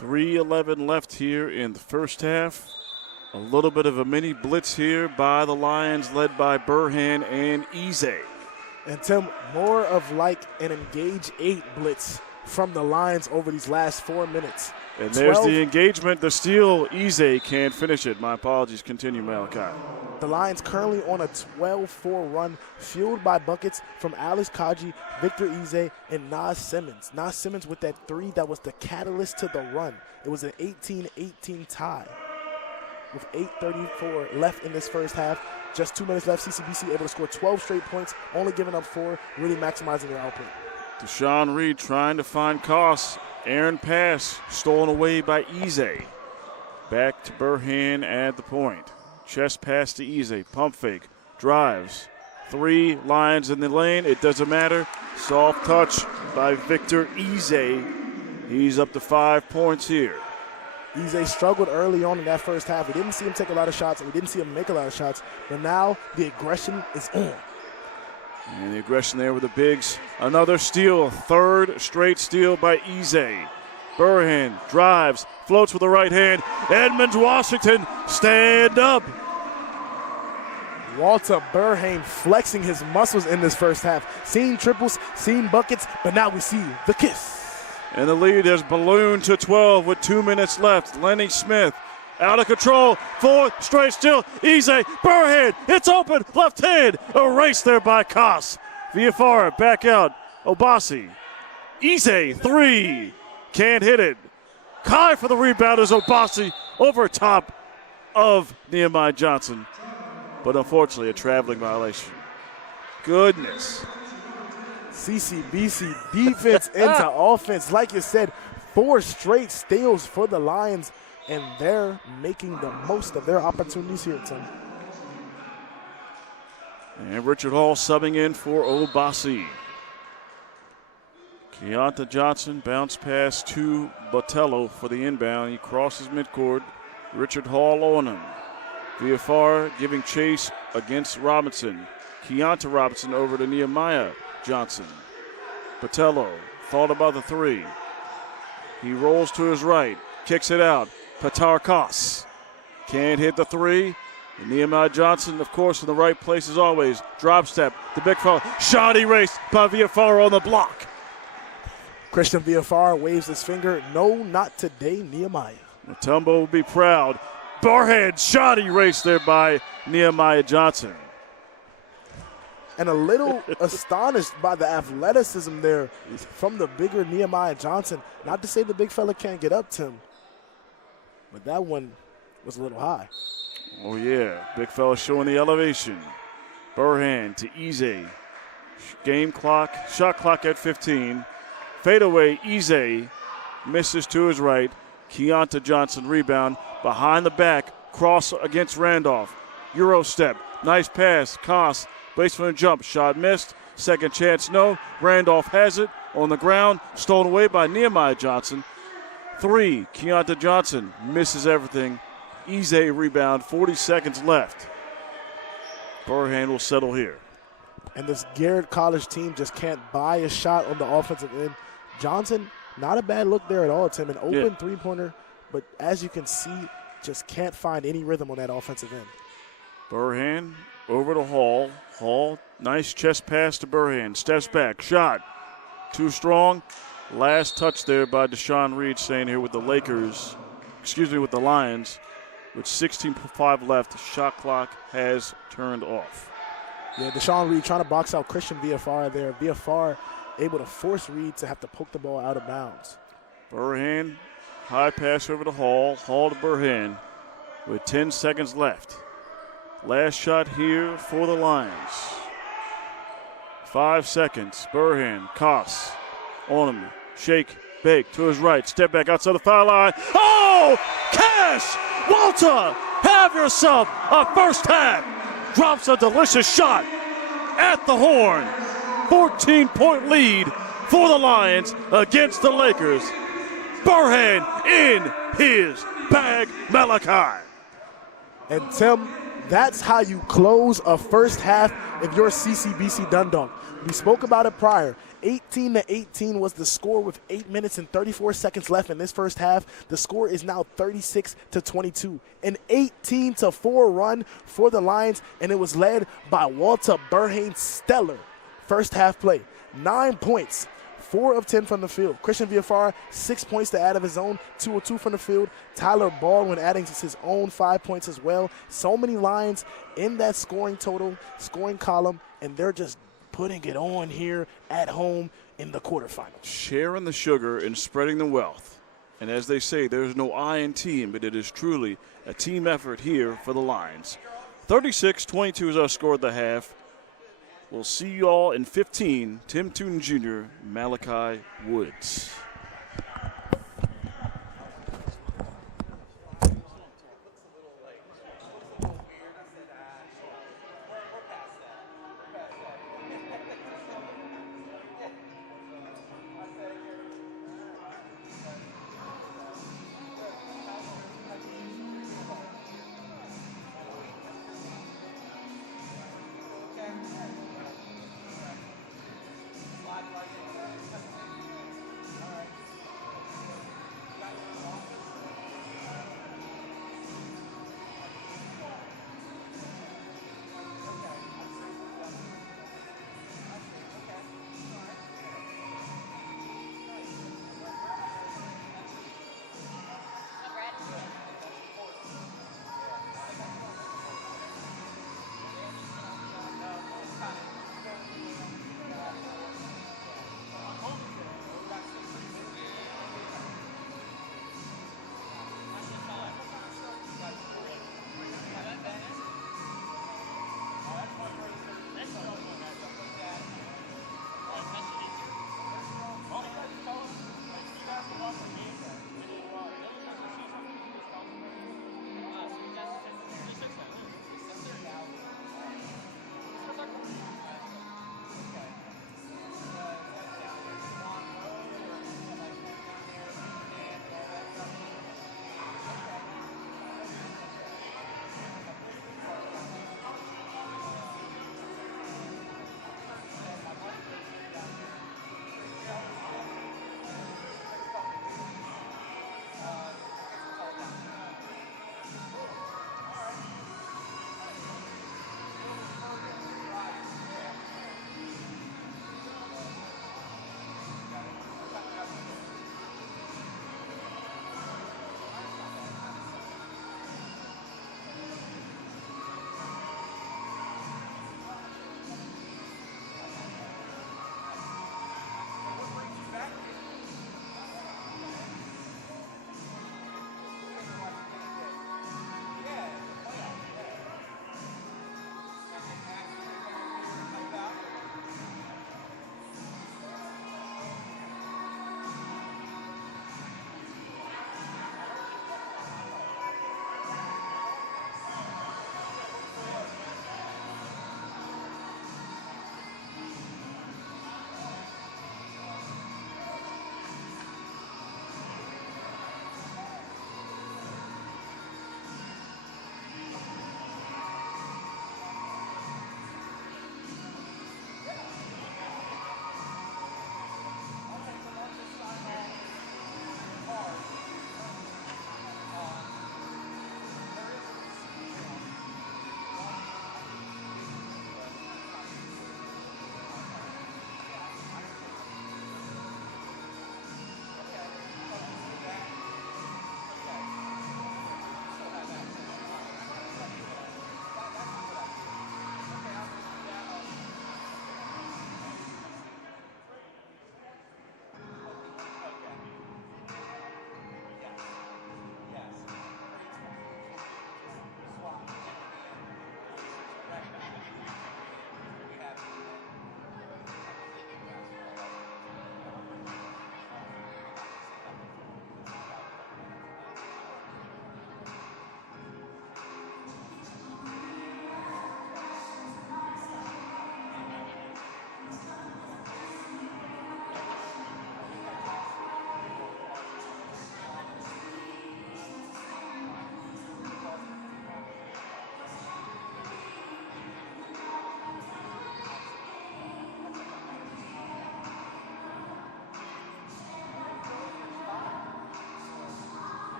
.3:11 left here in the first half. A little bit of a mini blitz here by the Lions, led by Burhan and Ize. And Tim, more of like an engage 8 blitz from the Lions over these last 4 minutes. And there's the engagement, the steal. Ize can't finish it. My apologies. Continue, Malachi. The Lions currently on a 12-4 run, fueled by buckets from Alex Kaji, Victor Ize, and Nas Simmons. Nas Simmons with that 3 that was the catalyst to the run. It was an 18-18 tie. with 8:34 left in this first half. Just 2 minutes left. CCBC able to score 12 straight points, only giving up 4, really maximizing their output. Deshaun Reed trying to find Koss. Aaron pass stolen away by Eze. Back to Burhan at the point. Chest pass to Eze. Pump fake. Drives. 3 Lions in the lane. It doesn't matter. Soft touch by Victor Eze. He's up to 5 points here. Eze struggled early on in that first half. We didn't see him take a lot of shots, and we didn't see him make a lot of shots. But now the aggression is on. And the aggression there with the bigs. Another steal. 3rd straight steal by Eze. Burhan drives. Floats with the right hand. Edmonds, Washington, stand up. Walter Burhan flexing his muscles in this first half. Seen triples, seen buckets, but now we see the kiss. And the lead has ballooned to 12 with 2 minutes left. Lenny Smith out of control. 4th straight steal. Eze, Burhan, it's open. Left hand, erased there by Koss. Viafara back out. Obasi. Eze, 3. Can't hit it. Kai for the rebound is Obasi over top of Nehemiah Johnson. But unfortunately, a traveling violation. Goodness. CCBC defense into offense. Like you said, 4 straight steals for the Lions, and they're making the most of their opportunities here, Tim. And Richard Hall subbing in for Obasi. Keonta Johnson bounce pass to Botello for the inbound. He crosses midcourt. Richard Hall on him. VFR giving chase against Robinson. Keonta Robinson over to Nehemiah Johnson. Botello thought about the 3. He rolls to his right. Kicks it out. Patar Koss. Can't hit the 3. And Nehemiah Johnson, of course, in the right place as always. Drop step. The big fella. Shot erased by Viafara on the block. Christian Viafara waves his finger. No, not today, Nehemiah. Mutombo will be proud. Barhead shot erased there by Nehemiah Johnson. And a little astonished by the athleticism there from the bigger Nehemiah Johnson. Not to say the big fella can't get up to him, but that one was a little high. Oh, yeah. Big fella showing the elevation. Burhan to Eze. Game clock, shot clock at 15. Fadeaway, Eze misses to his right. Keonta Johnson rebound. Behind the back, cross against Randolph. Euro step, nice pass, Koss. Baseman jump, shot missed. Second chance, no. Randolph has it on the ground, stolen away by Nehemiah Johnson. 3, Keonta Johnson misses everything. Eze rebound, 40 seconds left. Burhan will settle here. And this Garrett College team just can't buy a shot on the offensive end. Johnson, not a bad look there at all, Tim. An open three-pointer, but as you can see, just can't find any rhythm on that offensive end. Burhan over to Hall. Hall, nice chest pass to Burhan. Steps back, shot. Too strong. Last touch there by Deshaun Reed staying here with the with the Lions. With 16:05 left, the shot clock has turned off. Yeah, Deshaun Reed trying to box out Christian Viafara there. Viafara able to force Reed to have to poke the ball out of bounds. Burhan, high pass over to Hall. Hall to Burhan with 10 seconds left. Last shot here for the Lions. 5 seconds. Burhan, Koss on him. Shake, bake to his right. Step back outside the foul line. Oh! Cash! Walter! Have yourself a first half. Drops a delicious shot at the horn. 14-point lead for the Lions against the Lakers. Burhan in his bag, Malachi. And Tim, that's how you close a first half if you're CCBC Dundalk. We spoke about it prior. 18-18 was the score with 8 minutes and 34 seconds left in this first half. The score is now 36-22. An 18-4 run for the Lions, and it was led by Walter Burhan's stellar first half play. 9 points, 4 of 10 from the field. Christian Viafara, 6 points to add of his own, 2 of 2 from the field. Tyler Baldwin adding his own 5 points as well. So many Lions in that scoring total, scoring column, and they're just putting it on here at home in the quarterfinals. Sharing the sugar and spreading the wealth. And as they say, there's no I in team, but it is truly a team effort here for the Lions. 36-22 is our score at the half. We'll see you all in 15. Tim Tootin Jr., Malachi Woods.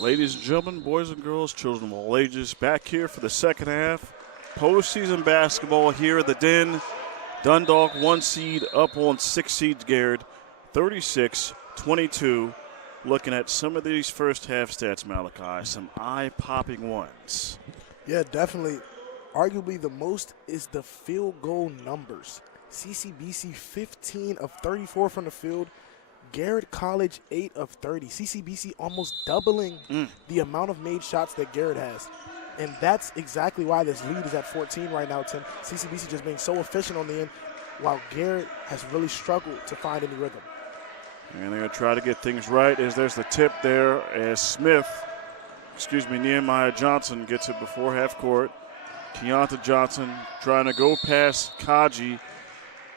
Ladies and gentlemen, boys and girls, children of all ages, back here for the second half. Postseason basketball here at the Den. Dundalk 1 seed up on 6 seed Garrett, 36-22. Looking at some of these first half stats, Malachi, some eye-popping ones. Yeah, definitely. Arguably the most is the field goal numbers. CCBC 15 of 34 from the field. Garrett College 8 of 30. CCBC almost doubling the amount of made shots that Garrett has. And that's exactly why this lead is at 14 right now, Tim. CCBC just being so efficient on the end, while Garrett has really struggled to find any rhythm. And they're going to try to get things right as there's the tip there as Nehemiah Johnson gets it before half court. Keonta Johnson trying to go past Kaji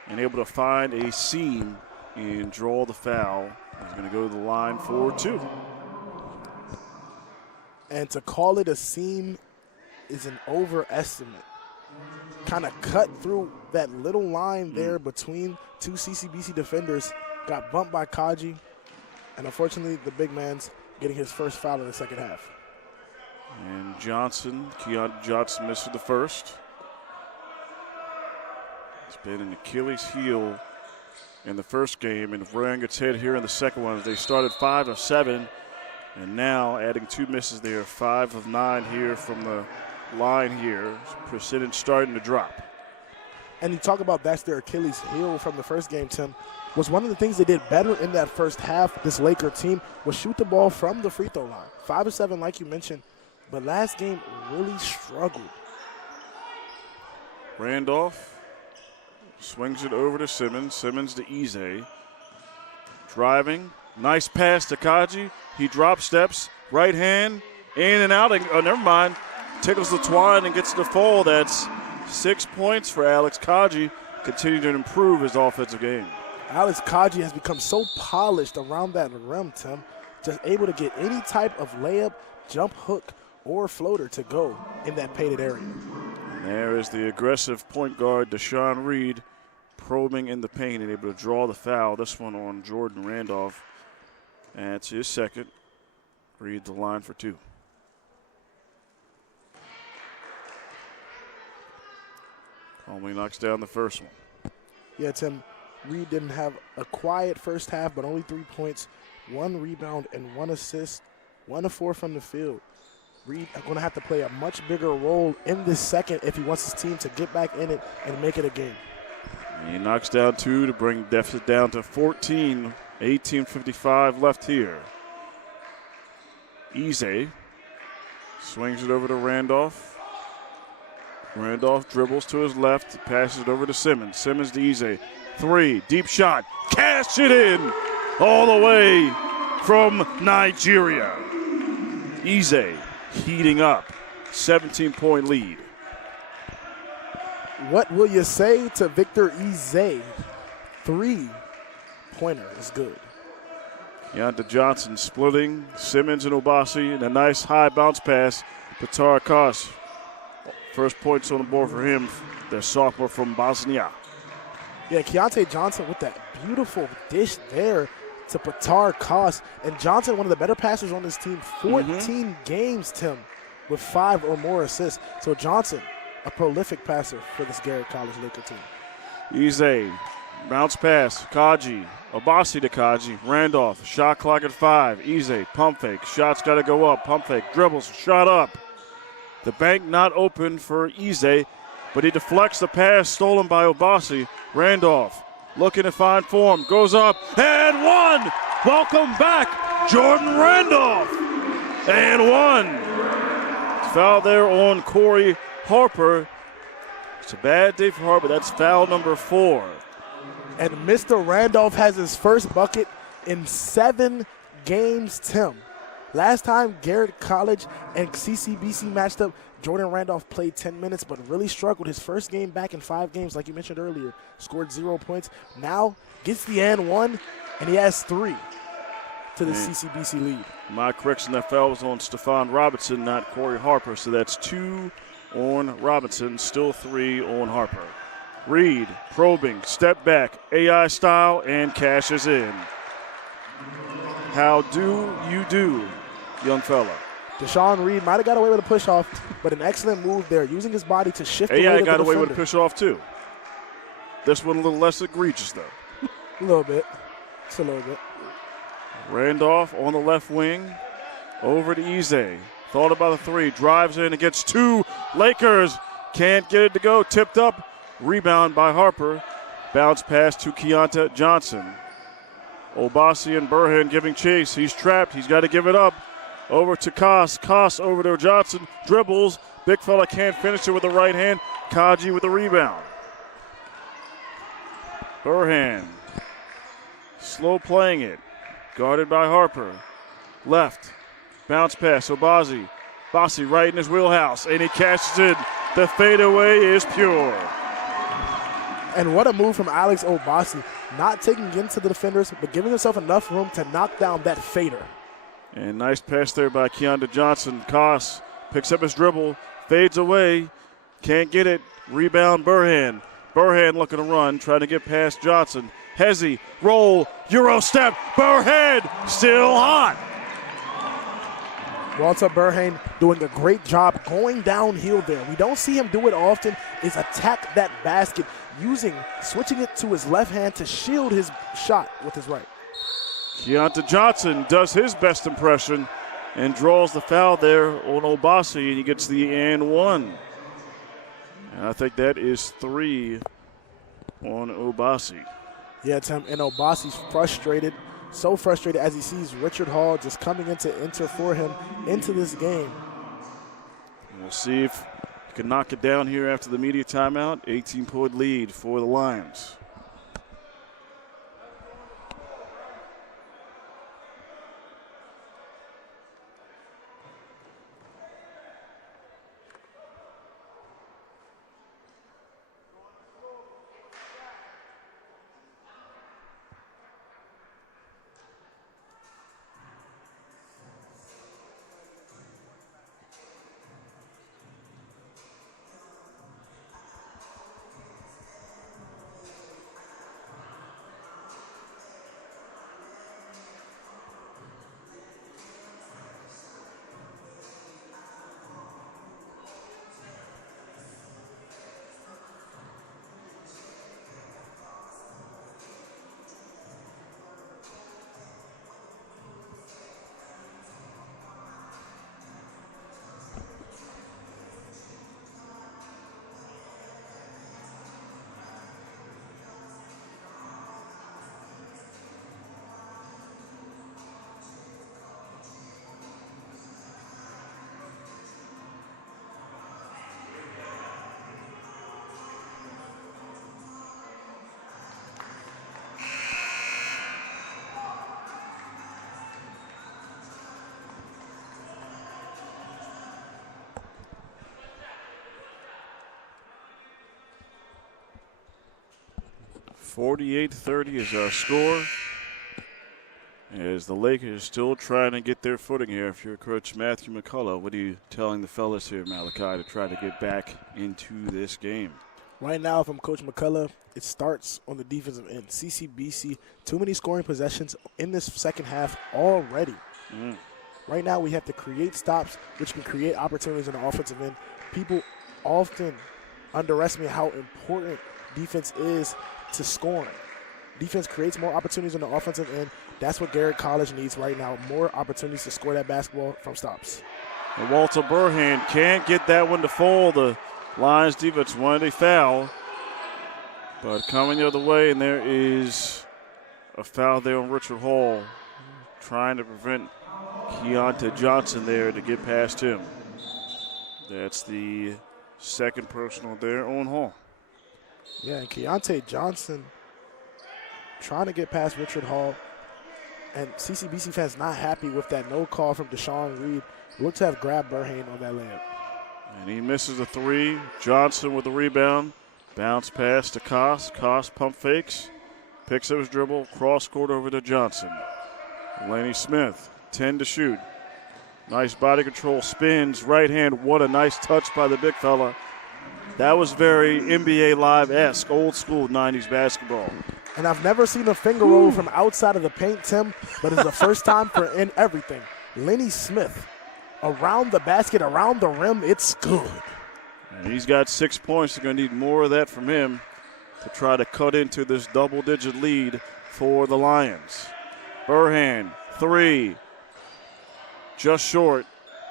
and able to find a seam and draw the foul. He's going to go to the line for 2. And to call it a seam is an overestimate. Kind of cut through that little line there between two CCBC defenders, got bumped by Kaji, and unfortunately the big man's getting his first foul in the second half. And Keonta Johnson missed the first. It's been an Achilles heel in the first game, and rearing its head here in the second one. They started 5 of 7, and now adding 2 misses there, 5 of 9 here from the line here. Percentage starting to drop. And you talk about that's their Achilles heel from the first game, Tim. Was one of the things they did better in that first half, this Laker team, was shoot the ball from the free throw line. 5 of 7, like you mentioned, but last game really struggled. Randolph swings it over to Simmons. Simmons to Eze. Driving. Nice pass to Kaji. He drop steps. Right hand. In and out. Oh, never mind. Tickles the twine and gets the fall. That's 6 points for Alex Kaji. Continuing to improve his offensive game. Alex Kaji has become so polished around that rim, Tim. Just able to get any type of layup, jump hook, or floater to go in that painted area. And there is the aggressive point guard, Deshaun Reed, probing in the paint and able to draw the foul. This one on Jordan Randolph. And it's his second. Reed the line for 2. Conley knocks down the first one. Yeah, Tim, Reed didn't have a quiet first half, but only 3 points, 1 rebound, and 1 assist, 1 of 4 from the field. Reed is going to have to play a much bigger role in this second if he wants his team to get back in it and make it a game. He knocks down 2 to bring deficit down to 14. 18:55 left here. Eze swings it over to Randolph. Randolph dribbles to his left, passes it over to Simmons. Simmons to Eze. 3, deep shot. Cash it in all the way from Nigeria. Eze heating up. 17-point lead. What will you say to Victor Eze? 3-pointer is good. Keonta Johnson splitting Simmons and Obasi, and a nice high bounce pass to Tara Koss. First points on the board for him, the sophomore from Bosnia. Yeah, Keonta Johnson with that beautiful dish there to Patar Koss. And Johnson, one of the better passers on this team, 14 games, Tim, with 5 or more assists. So Johnson, a prolific passer for this Garrett College Laker team. Eze, bounce pass, Kaji, Obasi to Kaji, Randolph, shot clock at 5. Eze, pump fake, shot's got to go up, pump fake, dribbles, shot up. The bank not open for Eze, but he deflects the pass stolen by Obasi. Randolph looking to find form, goes up, and 1! Welcome back, Jordan Randolph! And 1. Foul there on Corey Harper. It's a bad day for Harper. That's foul number 4. And Mr. Randolph has his first bucket in 7 games, Tim. Last time Garrett College and CCBC matched up, Jordan Randolph played 10 minutes but really struggled. His first game back in 5 games, like you mentioned earlier, scored 0 points. Now gets the and 1, and he has 3 to the CCBC lead. My correction, that foul was on Stephon Robinson, not Corey Harper. So that's 2 on Robinson, still 3 on Harper. Reed probing, step back, AI style, and cashes in. How do you do, young fella? Deshaun Reed might have got away with a push-off, but an excellent move there, using his body to shift the weight of the got away defender. with a push-off, too. This one a little less egregious, though. A little bit. Just a little bit. Randolph on the left wing, over to Eze. Thought about the 3, drives in and gets 2. Lakers can't get it to go, tipped up. Rebound by Harper. Bounce pass to Keonta Johnson. Obasi and Burhan giving chase. He's trapped. He's got to give it up. Over to Koss. Koss over to Johnson. Dribbles. Big fella can't finish it with the right hand. Kaji with the rebound. Burhan. Slow playing it. Guarded by Harper. Left. Bounce pass. Obasi. Bossi right in his wheelhouse. And he cashes it. The fadeaway is pure. And what a move from Alex Obasi. Not taking into the defenders, but giving himself enough room to knock down that fader. And nice pass there by Keontae Johnson. Koss picks up his dribble, fades away, can't get it. Rebound Burhan. Burhan looking to run, trying to get past Johnson. Hezzy, roll, Euro step, Burhan still hot. Walter Burhan doing a great job going downhill there. We don't see him do it often, is attack that basket, switching it to his left hand to shield his shot with his right. Keontae Johnson does his best impression and draws the foul there on Obasi, and he gets the and one. And I think that is 3 on Obasi. Yeah, Tim, and Obasi's frustrated, so frustrated as he sees Richard Hall just coming in to enter for him into this game. We'll see if he can knock it down here after the media timeout. 18-point lead for the Lions. .48-30 is our score. As the Lakers still trying to get their footing here. If you're Coach Matthew McCullough, what are you telling the fellas here, Malachi, to try to get back into this game? Right now, if I'm Coach McCullough, it starts on the defensive end. CCBC, too many scoring possessions in this second half already. Right now, we have to create stops, which can create opportunities on the offensive end. People often underestimate how important defense is to scoring. Defense creates more opportunities on the offensive end. That's what Garrett College needs right now, more opportunities to score that basketball from stops. And Walter Burhan can't get that one to fall. The Lions defense wanted a foul, but coming the other way, and there is a foul there on Richard Hall, trying to prevent Keontae Johnson there to get past him. That's the second personal there on Hall. Yeah, and Keontae Johnson trying to get past Richard Hall. And CCBC fans not happy with that no call from Deshaun Reed. Looks to have grabbed Burhan on that layup. And he misses a three. Johnson with the rebound. Bounce pass to Koss. Koss pump fakes. Picks up his dribble. Cross court over to Johnson. Laney Smith, 10 to shoot. Nice body control. Spins. Right hand. What a nice touch by the big fella. That was very NBA Live-esque, old school 90s basketball. And I've never seen a finger roll from outside of the paint, Tim, but it's the first time for in everything. Lenny Smith, around the basket, around the rim, it's good. And he's got 6 points. They're going to need more of that from him to try to cut into this double-digit lead for the Lions. Burhan, three. Just short.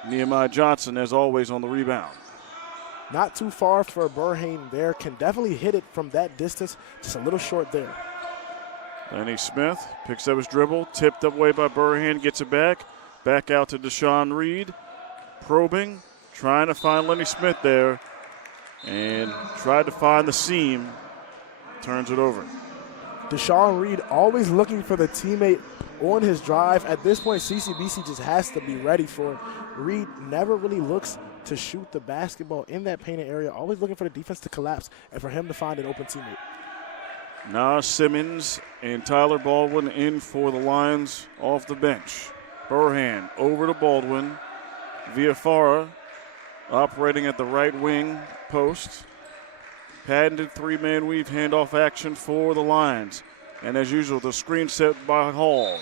Nehemiah Johnson, as always, on the rebound. Not too far for Burhan there. Can definitely hit it from that distance. Just a little short there. Lenny Smith picks up his dribble. Tipped up way by Burhan. Gets it back. Back out to Deshaun Reed. Probing. Trying to find Lenny Smith there. And tried to find the seam. Turns it over. Deshaun Reed always looking for the teammate on his drive. At this point, CCBC just has to be ready for it. Reed never really looks to shoot the basketball in that painted area, always looking for the defense to collapse and for him to find an open teammate. Now Simmons and Tyler Baldwin in for the Lions off the bench. Burhan over to Baldwin. Viafara operating at the right wing post. Patented three-man weave handoff action for the Lions. And as usual, the screen set by Hall.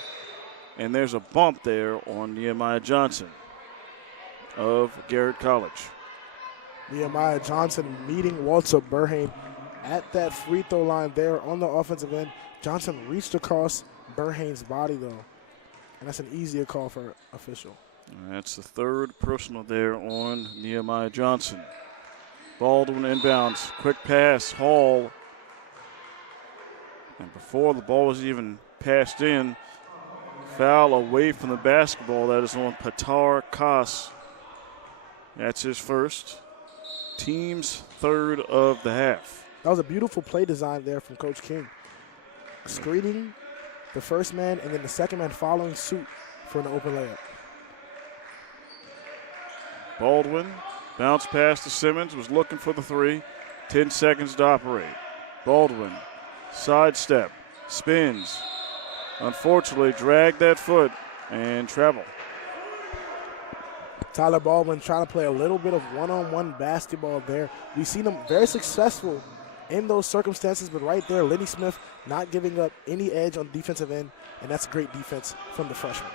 And there's a bump there on Nehemiah Johnson of Garrett College. Nehemiah Johnson meeting Walter Burhan at that free throw line there on the offensive end. Johnson reached across Burhan's body, though. And that's an easier call for official. That's the third personal there on Nehemiah Johnson. Baldwin inbounds. Quick pass. Hall. And before the ball was even passed in, foul away from the basketball. That is on Patar Kas. That's his first. Team's third of the half. That was a beautiful play design there from Coach King. Screening the first man and then the second man following suit for an open layup. Baldwin bounced past to Simmons, was looking for the three. 10 seconds to operate. Baldwin, sidestep, spins. Unfortunately, dragged that foot and travel. Tyler Baldwin trying to play a little bit of one-on-one basketball there. We've seen him very successful in those circumstances, but right there, Lenny Smith not giving up any edge on the defensive end, and that's great defense from the freshman.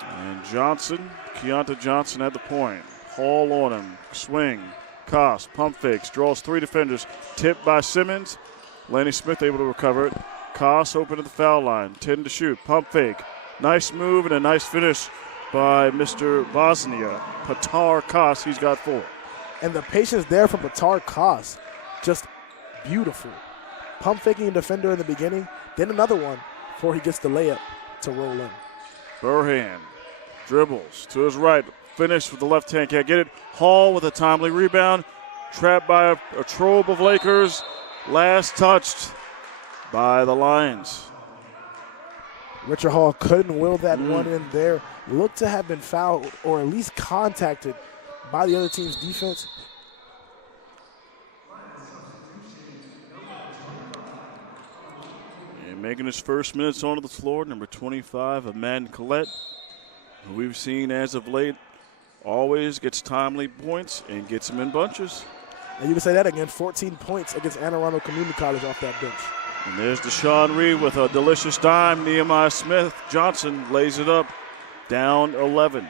And Johnson, Keonta Johnson at the point. Hall on him, swing, Koss, pump fakes, draws three defenders, tipped by Simmons. Lenny Smith able to recover it. Koss open to the foul line, 10 to shoot, pump fake. Nice move and a nice finish by Mr. Bosnia. Patar Koss, he's got 4. And the patience there from Patar Koss, just beautiful. Pump faking a defender in the beginning, then another one before he gets the layup to roll in. Burhan dribbles to his right, finish with the left hand, can't get it. Hall with a timely rebound, trapped by a trove of Lakers. Last touched by the Lions. Richard Hall couldn't will that one in there. Looked to have been fouled or at least contacted by the other team's defense. And making his first minutes onto the floor, number 25, Madden Collette, who we've seen as of late always gets timely points and gets them in bunches. And you can say that again, 14 points against Anne Arundel Community College off that bench. And there's Deshaun Reed with a delicious dime. Nehemiah Smith Johnson lays it up, down 11.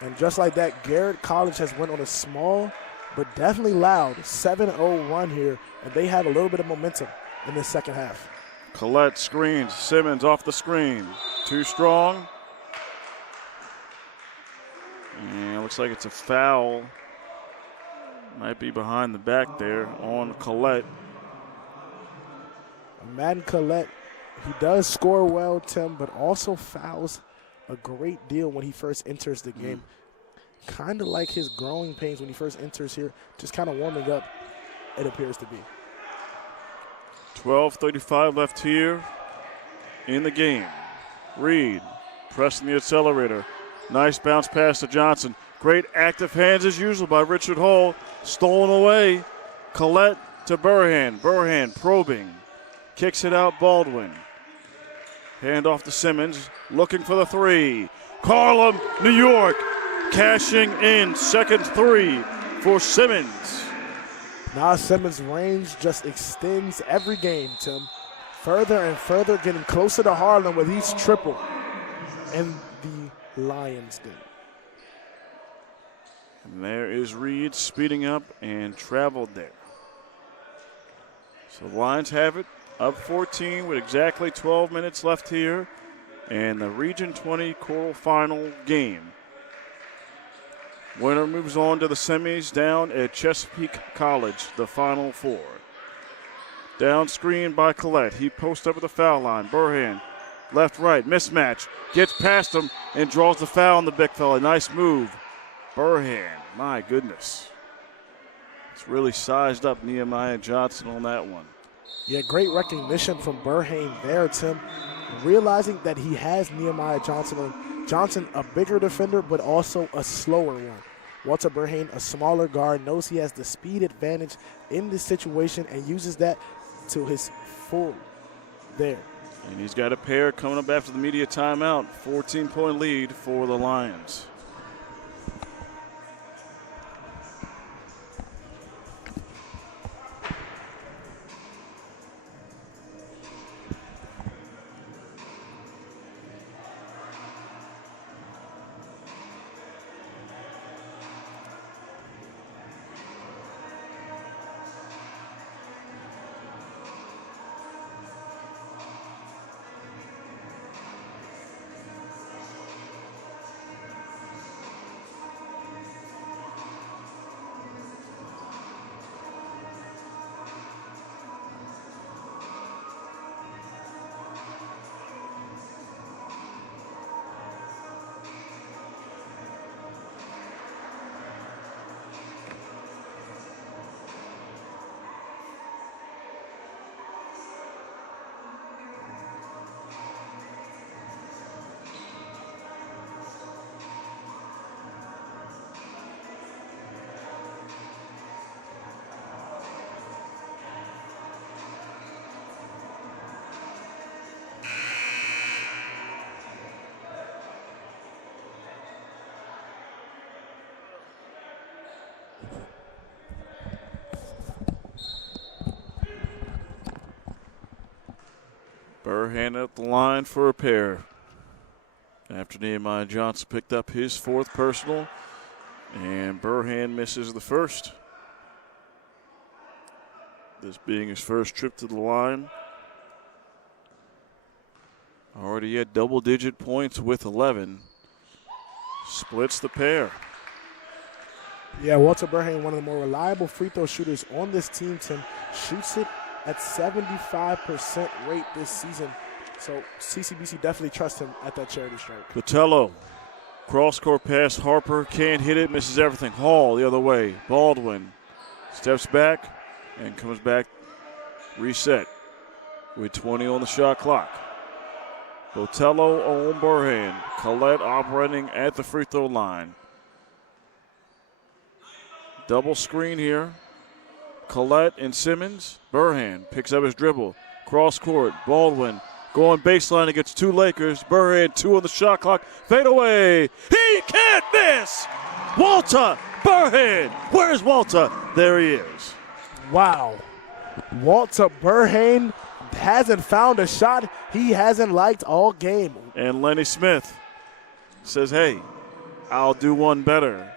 And just like that, Garrett College has went on a small but definitely loud 7-0 run here, and they have a little bit of momentum in this second half. Collette screens, Simmons off the screen. Too strong. And it looks like it's a foul. Might be behind the back there on Collette. Madden Collette, he does score well, Tim, but also fouls a great deal when he first enters the game. Kind of like his growing pains when he first enters here, just kind of warming up, it appears to be. 12:35 left here in the game. Reed pressing the accelerator. Nice bounce pass to Johnson. Great active hands as usual by Richard Hall. Stolen away. Collette to Burhan. Burhan probing. Kicks it out Baldwin. Hand off to Simmons. Looking for the three. Harlem, New York. Cashing in. Second three for Simmons. Now Simmons' range just extends every game, Tim. Further and further, getting closer to Harlem with each triple in the Lions game. And there is Reed speeding up and traveled there. So the Lions have it, up 14 with exactly 12 minutes left here. And the Region 20 quarterfinal game. Winner moves on to the semis down at Chesapeake College, the Final Four. Down screen by Collette. He posts up at the foul line. Burhan, left, right, mismatch. Gets past him and draws the foul on the big fella. Nice move. Burhan, my goodness. It's really sized up Nehemiah Johnson on that one. Yeah, great recognition from Burhan there, Tim. realizing that he has Nehemiah Johnson, a bigger defender, but also a slower one. Walter Burhane, a smaller guard, knows he has the speed advantage in this situation and uses that to his full there. And he's got a pair coming up after the media timeout. 14-point lead for the Lions. Burhane at the line for a pair. After Nehemiah Johnson picked up his fourth personal, and Burhane misses the first. This being his first trip to the line. Already at double-digit points with 11. Splits the pair. Yeah, Walter Burhane, one of the more reliable free throw shooters on this team, Tim, shoots it at 75% rate this season. So CCBC definitely trusts him at that charity stripe. Botello, cross-court pass. Harper can't hit it, misses everything. Hall the other way. Baldwin steps back and comes back. Reset with 20 on the shot clock. Botello on Burhane. Collette operating at the free throw line. Double screen here. Collette and Simmons. Burhane picks up his dribble. Cross court. Baldwin going baseline against two Lakers. Burhane, 2 on the shot clock. Fade away. He can't miss. Walter Burhane. Where's Walter? There he is. Wow. Walter Burhane hasn't found a shot he hasn't liked all game. And Lenny Smith says, hey, I'll do one better.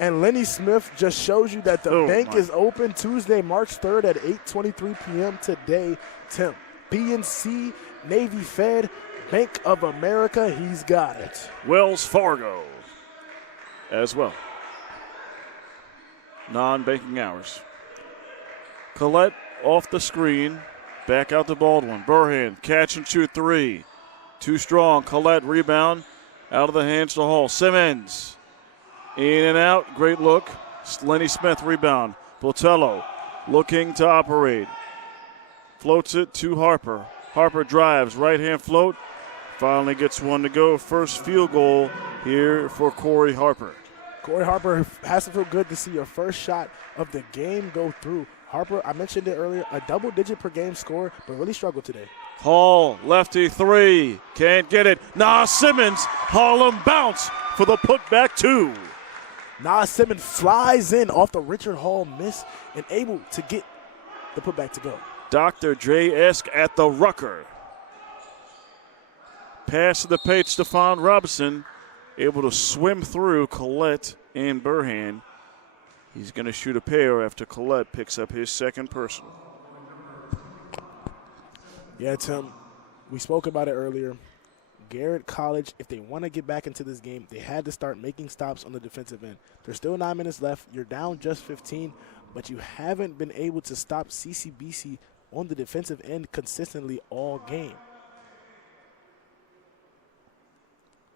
And Lenny Smith just shows you that the bank is open Tuesday, March 3rd at 8:23 p.m. today. Tim, PNC, Navy Fed, Bank of America, he's got it. Wells Fargo as well. Non-banking hours. Collette off the screen. Back out to Baldwin. Burhane, catch and shoot 3. Too strong. Collette, rebound. Out of the hands to Hall. Simmons. In and out. Great look. Lenny Smith, rebound. Botello looking to operate. Floats it to Harper. Harper drives. Right-hand float. Finally gets one to go. First field goal here for Corey Harper. Corey Harper has to feel good to see your first shot of the game go through. Harper, I mentioned it earlier, a double-digit per game score, but really struggled today. Hall, lefty 3, can't get it. Simmons, Harlem bounce for the putback 2. Simmons flies in off the Richard Hall miss and able to get the putback to go. Dr. J-esque at the Rucker. Pass to the page, Stephon Robinson, able to swim through Collette and Burhane. He's going to shoot a pair after Collette picks up his second personal. Yeah, Tim, we spoke about it earlier. Garrett College, if they want to get back into this game, they had to start making stops on the defensive end. There's still 9 minutes left. You're down just 15, but you haven't been able to stop CCBC on the defensive end consistently all game.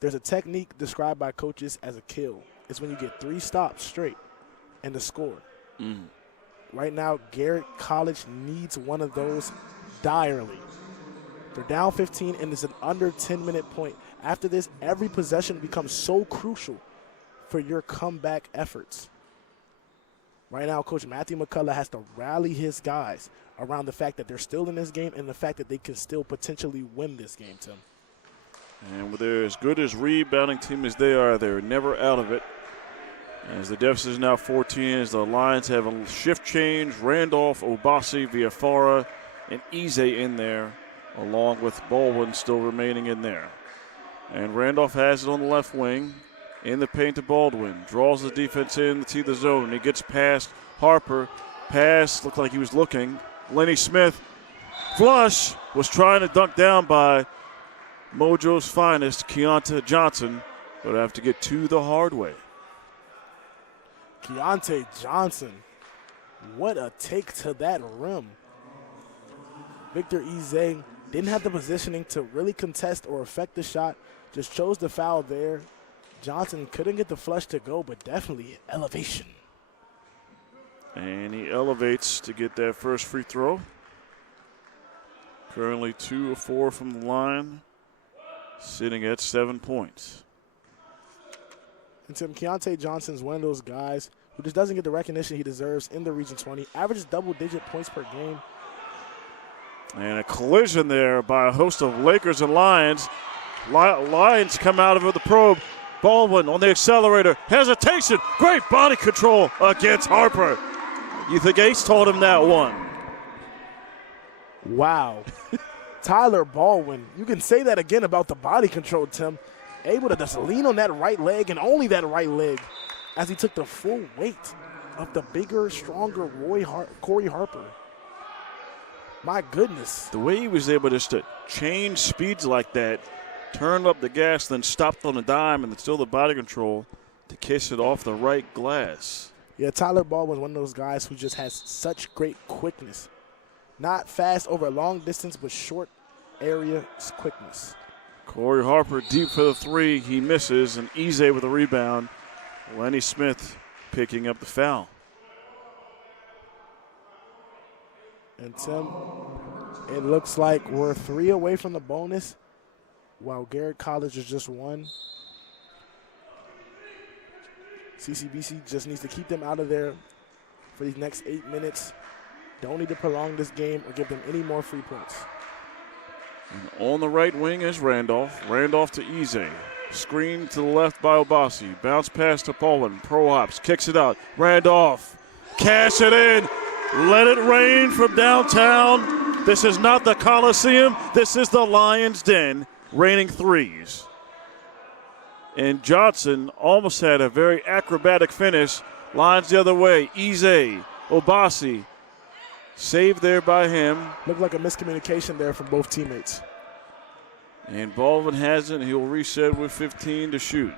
There's a technique described by coaches as a kill. It's when you get 3 stops straight and the score. Right now, Garrett College needs one of those direly. They're down 15, and it's an under 10-minute point. After this, every possession becomes so crucial for your comeback efforts. Right now, Coach Matthew McCullough has to rally his guys around the fact that they're still in this game and the fact that they can still potentially win this game, Tim. And they're as good as rebounding team as they are, they're never out of it. As the deficit is now 14, as the Lions have a shift change, Randolph, Obasi, Viafara, and Ize in there, along with Baldwin still remaining in there. And Randolph has it on the left wing, in the paint to Baldwin, draws the defense in to the zone. He gets past Harper, pass, looked like he was looking. Lenny Smith, flush, was trying to dunk down by Mojo's finest, Keontae Johnson, but have to get to the hard way. Keontae Johnson, what a take to that rim. Victor Ize didn't have the positioning to really contest or affect the shot, just chose the foul there. Johnson couldn't get the flush to go, but definitely elevation. And he elevates to get that first free throw. Currently 2 of 4 from the line, sitting at 7 points. And Tim, Keontae Johnson's one of those guys who just doesn't get the recognition he deserves in the Region 20. Averages double-digit points per game. And a collision there by a host of Lakers and Lions. Lions come out of the probe. Baldwin on the accelerator. Hesitation. Great body control against Harper. You think Ace taught him that one? Wow. Tyler Baldwin. You can say that again about the body control, Tim. Able to just lean on that right leg and only that right leg as he took the full weight of the bigger, stronger Corey Harper. My goodness. The way he was able just to change speeds like that, turn up the gas, then stopped on a dime, and then still the body control to kiss it off the right glass. Yeah, Tyler Baldwin was one of those guys who just has such great quickness. Not fast over a long distance, but short area quickness. Corey Harper deep for the three. He misses, and Ize with a rebound. Lenny Smith picking up the foul. And Tim, it looks like we're 3 away from the bonus, while Garrett College is just 1. CCBC just needs to keep them out of there for these next 8 minutes. Don't need to prolong this game or give them any more free points. And on the right wing is Randolph. Randolph to Ize. Screen to the left by Obasi. Bounce pass to Baldwin. Pro hops. Kicks it out. Randolph. Cash it in. Let it rain from downtown. This is not the Coliseum. This is the Lions' Den. Raining threes. And Johnson almost had a very acrobatic finish. Lines the other way. Ize. Obasi. Saved there by him. Looked like a miscommunication there from both teammates. And Baldwin has it. He'll reset with 15 to shoot.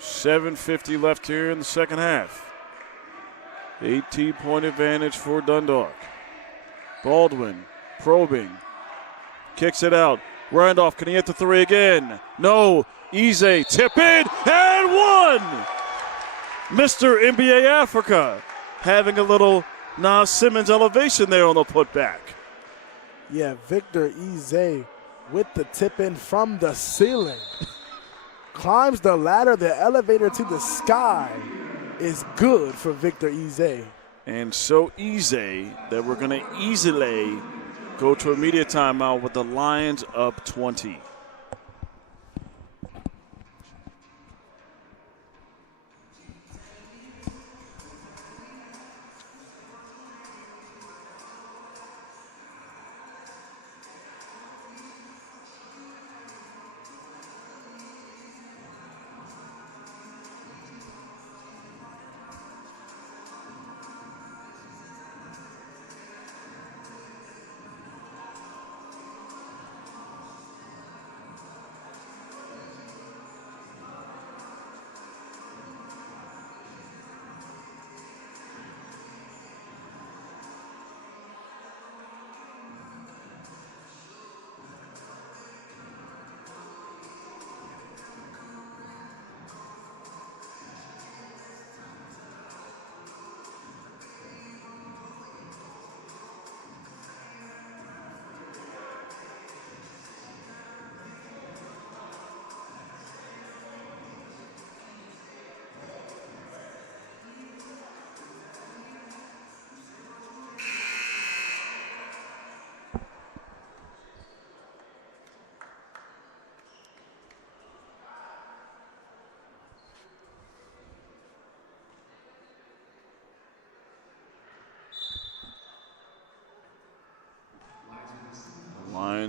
7:50 left here in the second half. 18-point advantage for Dundalk. Baldwin probing. Kicks it out. Randolph, can he hit the three again? No. Ize, tip in, and one! Mr. NBA Africa having a little Nas Simmons elevation there on the putback. Yeah, Victor Ize with the tip in from the ceiling. Climbs the ladder, the elevator to the sky is good for Victor Ize. And so easy that we're going to easily go to immediate timeout with the Lions up 20.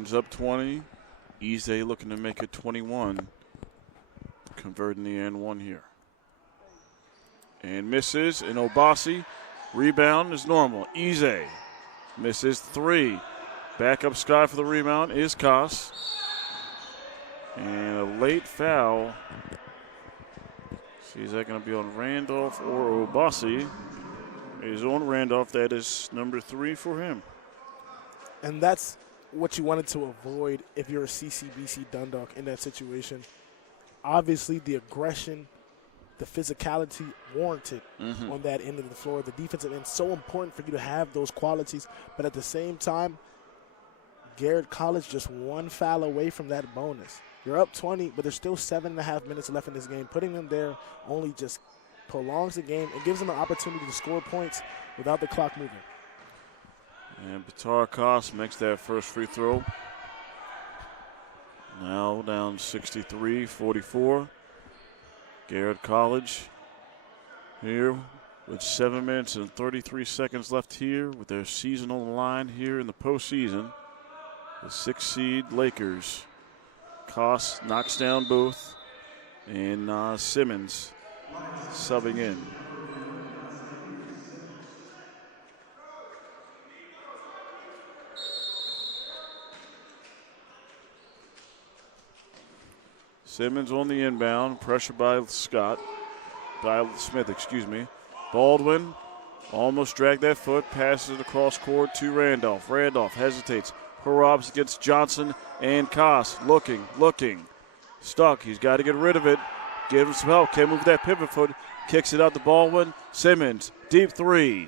Lions up 20. Eze looking to make it 21. Converting the and one here. And misses, and Obasi. Rebound is normal. Eze misses 3. Backup Scott for the rebound is Koss. And a late foul. See, is that going to be on Randolph or Obasi? It is on Randolph. That is number 3 for him. And that's what you wanted to avoid if you're a CCBC Dundalk in that situation. Obviously, the aggression, the physicality warranted on that end of the floor. The defensive end, so important for you to have those qualities. But at the same time, Garrett College just one foul away from that bonus. You're up 20, but there's still 7.5 minutes left in this game. Putting them there only just prolongs the game and gives them an opportunity to score points without the clock moving. And Batar Koss makes that first free throw. Now down 63-44. Garrett College here with 7 minutes and 33 seconds left here with their season on the line here in the postseason. The 6th seed Lakers. Koss knocks down both, and Simmons subbing in. Simmons on the inbound, pressure by Smith, Baldwin almost dragged that foot, passes it across court to Randolph. Randolph hesitates. Horobs against Johnson and Koss. Looking. Stuck. He's got to get rid of it. Give him some help. Can't move that pivot foot. Kicks it out to Baldwin. Simmons. Deep 3.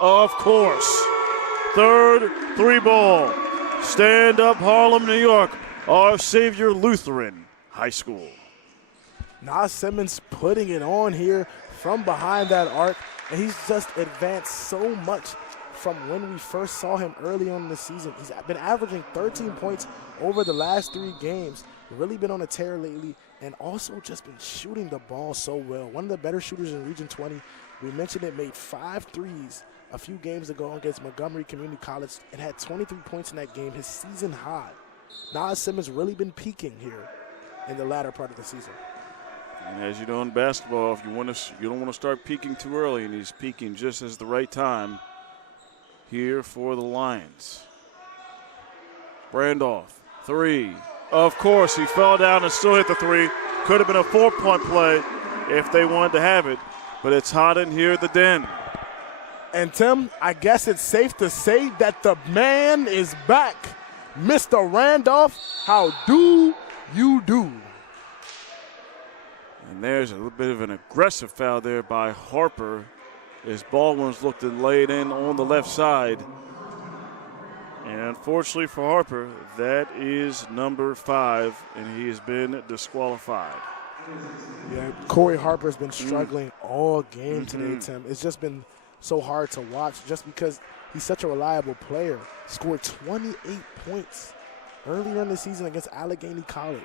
Of course. Third 3-ball. Stand up Harlem, New York. Our Savior Lutheran High School. Nas Simmons putting it on here from behind that arc. And he's just advanced so much from when we first saw him early on in the season. He's been averaging 13 points over the last 3 games. Really been on a tear lately, and also just been shooting the ball so well. One of the better shooters in Region 20. We mentioned it, made 5 threes a few games ago against Montgomery Community College and had 23 points in that game, his season high. Nas Simmons really been peaking here in the latter part of the season. And as you know in basketball, if you don't want to start peaking too early, and he's peaking just as the right time here for the Lions. Randolph, 3. Of course, he fell down and still hit the 3. Could have been a 4-point play if they wanted to have it, but it's hot in here at the Den. And Tim, I guess it's safe to say that the man is back. Mr. Randolph, how do you do? And there's a little bit of an aggressive foul there by Harper as Baldwin's looked and laid in on the left side. And unfortunately for Harper, that is number 5, and he has been disqualified. Yeah, Corey Harper's been struggling all game today, Tim. It's just been so hard to watch just because he's such a reliable player. Scored 28 points earlier in the season against Allegheny College.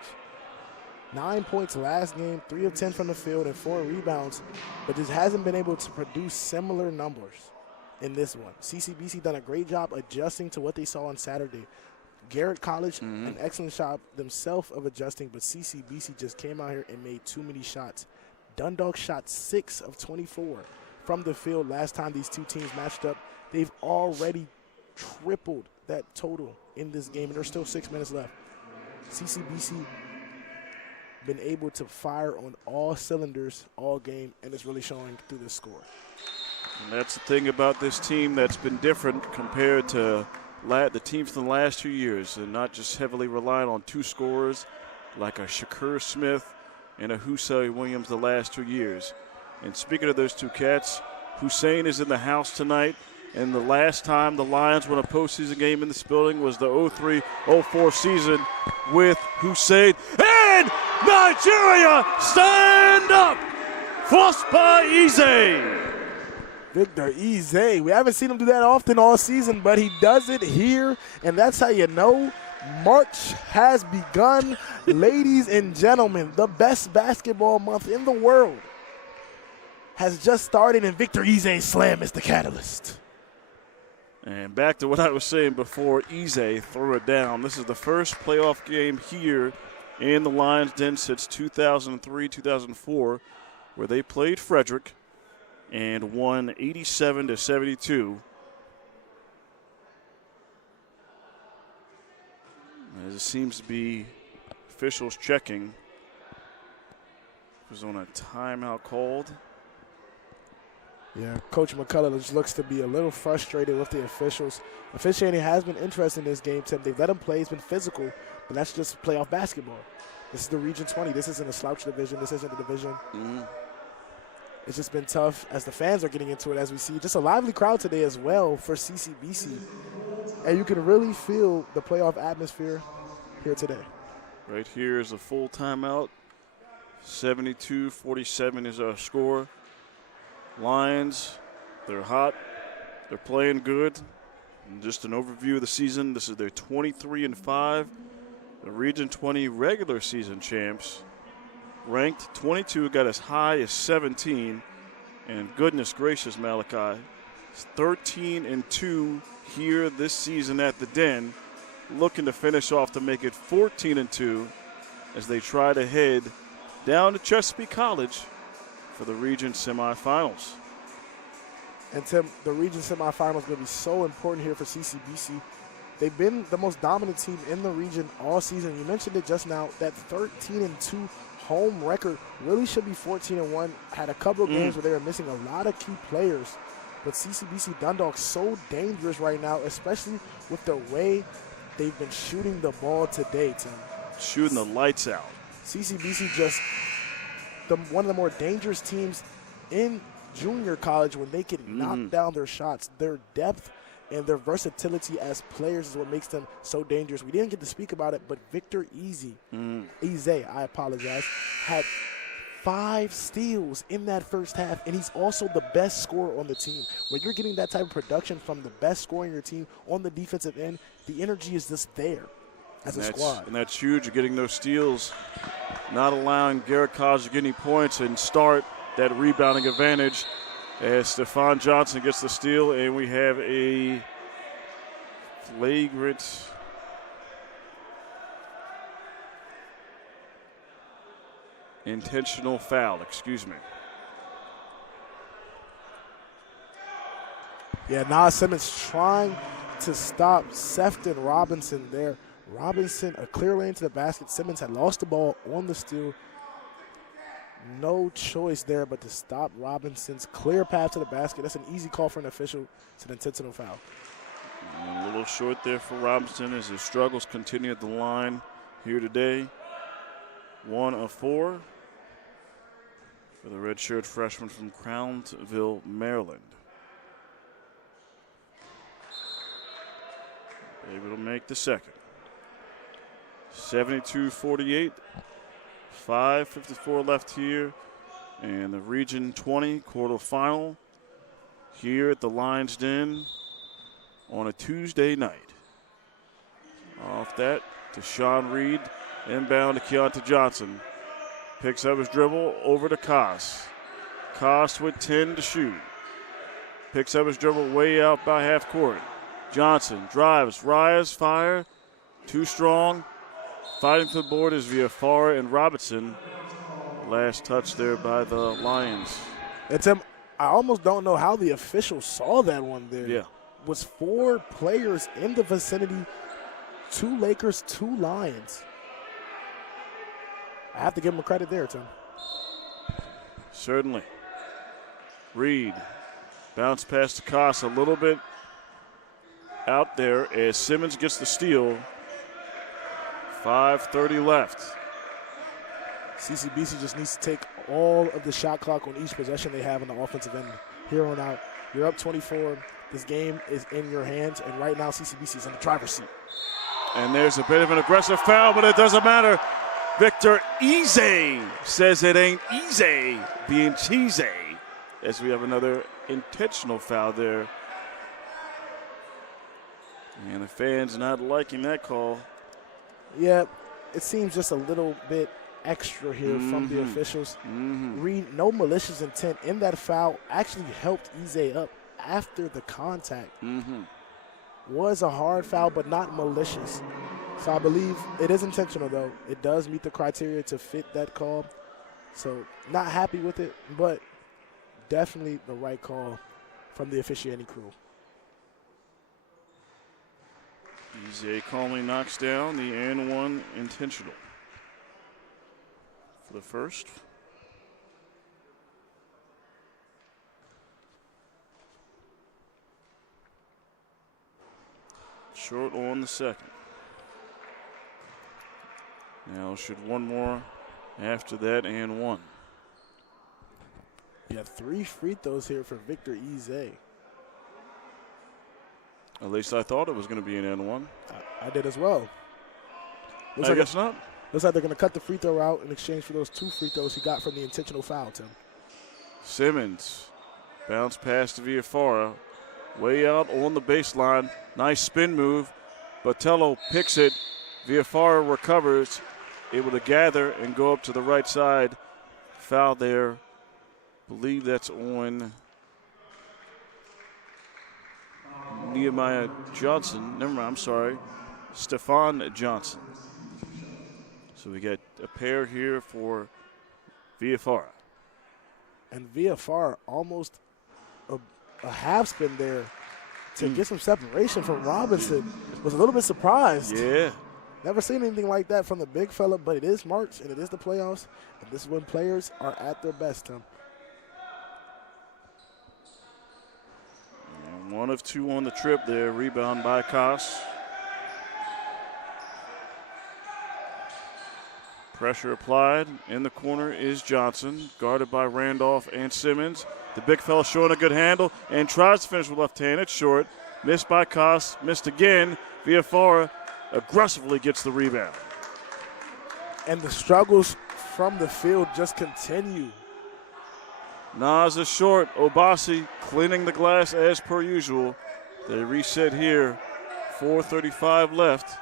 9 points last game, 3 of 10 from the field, and 4 rebounds, but just hasn't been able to produce similar numbers in this one. CCBC done a great job adjusting to what they saw on Saturday. Garrett College, an excellent job themselves of adjusting, but CCBC just came out here and made too many shots. Dundalk shot 6 of 24 from the field last time these two teams matched up. They've already tripled that total in this game, and there's still 6 minutes left. CCBC been able to fire on all cylinders all game, and it's really showing through this score. And that's the thing about this team that's been different compared to the teams from the last 2 years. They're not just heavily reliant on 2 scorers like a Shakur Smith and a Hussein Williams the last 2 years. And speaking of those 2 cats, Hussein is in the house tonight. And the last time the Lions won a postseason game in this building was the 03-04 season with Hussein. And Nigeria, stand up! Forced by Eze. Victor Eze. We haven't seen him do that often all season, but he does it here, and that's how you know March has begun. Ladies and gentlemen, the best basketball month in the world has just started, and Victor Eze's slam is the catalyst. And back to what I was saying before, Ize threw it down. This is the first playoff game here in the Lions Den since 2003-2004, where they played Frederick and won 87-72. As it seems to be officials checking. Was on a timeout called. Yeah, Coach McCullough just looks to be a little frustrated with the officials. Officiating has been interesting in this game, Tim. They've let them play. It's been physical, but that's just playoff basketball. This is the Region 20. This isn't a slouch division. This isn't a division. It's just been tough as the fans are getting into it, as we see. Just a lively crowd today as well for CCBC. And you can really feel the playoff atmosphere here today. Right here is a full timeout. 72-47 is our score. Lions, they're hot. They're playing good. And just an overview of the season. This is their 23-5. The Region 20 regular season champs. Ranked 22, got as high as 17. And goodness gracious, Malachi, 13-2 here this season at the Den. Looking to finish off to make it 14-2 as they try to head down to Chesapeake College for the region semifinals. And Tim, the region semifinals is going to be so important here for CCBC. They've been the most dominant team in the region all season. You mentioned it just now, that 13-2 home record really should be 14-1. Had a couple of games where they were missing a lot of key players. But CCBC Dundalk so dangerous right now, especially with the way they've been shooting the ball today, Tim. Shooting the lights out. CCBC just one of the more dangerous teams in junior college when they can knock down their shots. Their depth and their versatility as players is what makes them so dangerous. We didn't get to speak about it, but Victor Ize, I apologize, had 5 steals in that first half, and he's also the best scorer on the team. When you're getting that type of production from the best scorer in your team on the defensive end, the energy is just there as a squad. And that's huge, you're getting those steals, not allowing Garrett College to get any points and start that rebounding advantage as Stephon Johnson gets the steal, and we have a flagrant intentional foul, excuse me. Yeah, Nas Simmons trying to stop Sefton Robinson there. Robinson, a clear lane to the basket. Simmons had lost the ball on the steal. No choice there but to stop Robinson's clear path to the basket. That's an easy call for an official. It's an intentional foul. And a little short there for Robinson as his struggles continue at the line here today. 1 of 4 for the redshirt freshman from Crownsville, Maryland. Able to make the second. 72-48. 5:54 left here, and the Region 20 quarterfinal here at the Lions Den on a Tuesday night. Off that to Sean Reed, inbound to Keontae Johnson. Picks up his dribble over to Koss. Koss with 10 to shoot. Picks up his dribble way out by half court. Johnson drives, rise, fire, too strong. Fighting for the board is Viafara and Robinson. Last touch there by the Lions. And Tim, I almost don't know how the officials saw that one there. Yeah. Was 4 players in the vicinity, 2 Lakers, 2 Lions. I have to give them credit there, Tim. Certainly. Reed, bounce pass to Koss a little bit out there as Simmons gets the steal. 5:30 left. CCBC just needs to take all of the shot clock on each possession they have on the offensive end. Here on out, you're up 24. This game is in your hands, and right now CCBC is in the driver's seat. And there's a bit of an aggressive foul, but it doesn't matter. Victor Ize says it ain't easy being cheesy, as we have another intentional foul there. And the fans not liking that call. Yeah, it seems just a little bit extra here from the officials. Reed, no malicious intent in that foul, actually helped Ize up after the contact. was a hard foul, but not malicious. So I believe it is intentional, though. It does meet the criteria to fit that call. So not happy with it, but definitely the right call from the officiating crew. Eze calmly knocks down the and one intentional for the first. Short on the second. Now should one more after that and one. You have 3 free throws here for Victor Eze. At least I thought it was going to be an and one. I did as well. I guess not. Looks like they're going to cut the free throw out in exchange for those 2 free throws he got from the intentional foul, Tim. Simmons, bounce pass to Villafara, way out on the baseline. Nice spin move. Botello picks it. Villafara recovers, able to gather and go up to the right side. Foul there. Believe that's on Nehemiah Johnson. Never mind, I'm sorry. Stephon Johnson. So we got a pair here for Villafara. And Villafara almost a half spin there to get some separation from Robinson. Was a little bit surprised. Yeah. Never seen anything like that from the big fella, but it is March and it is the playoffs. And this is when players are at their best, Tim. And 1 of 2 on the trip there. Rebound by Koss. Pressure applied. In the corner is Johnson, guarded by Randolph and Simmons. The big fella showing a good handle and tries to finish with left hand. It's short. Missed by Koss. Missed again. Villafara aggressively gets the rebound. And the struggles from the field just continue. Nas is short. Obasi cleaning the glass as per usual. They reset here. 4:35 left.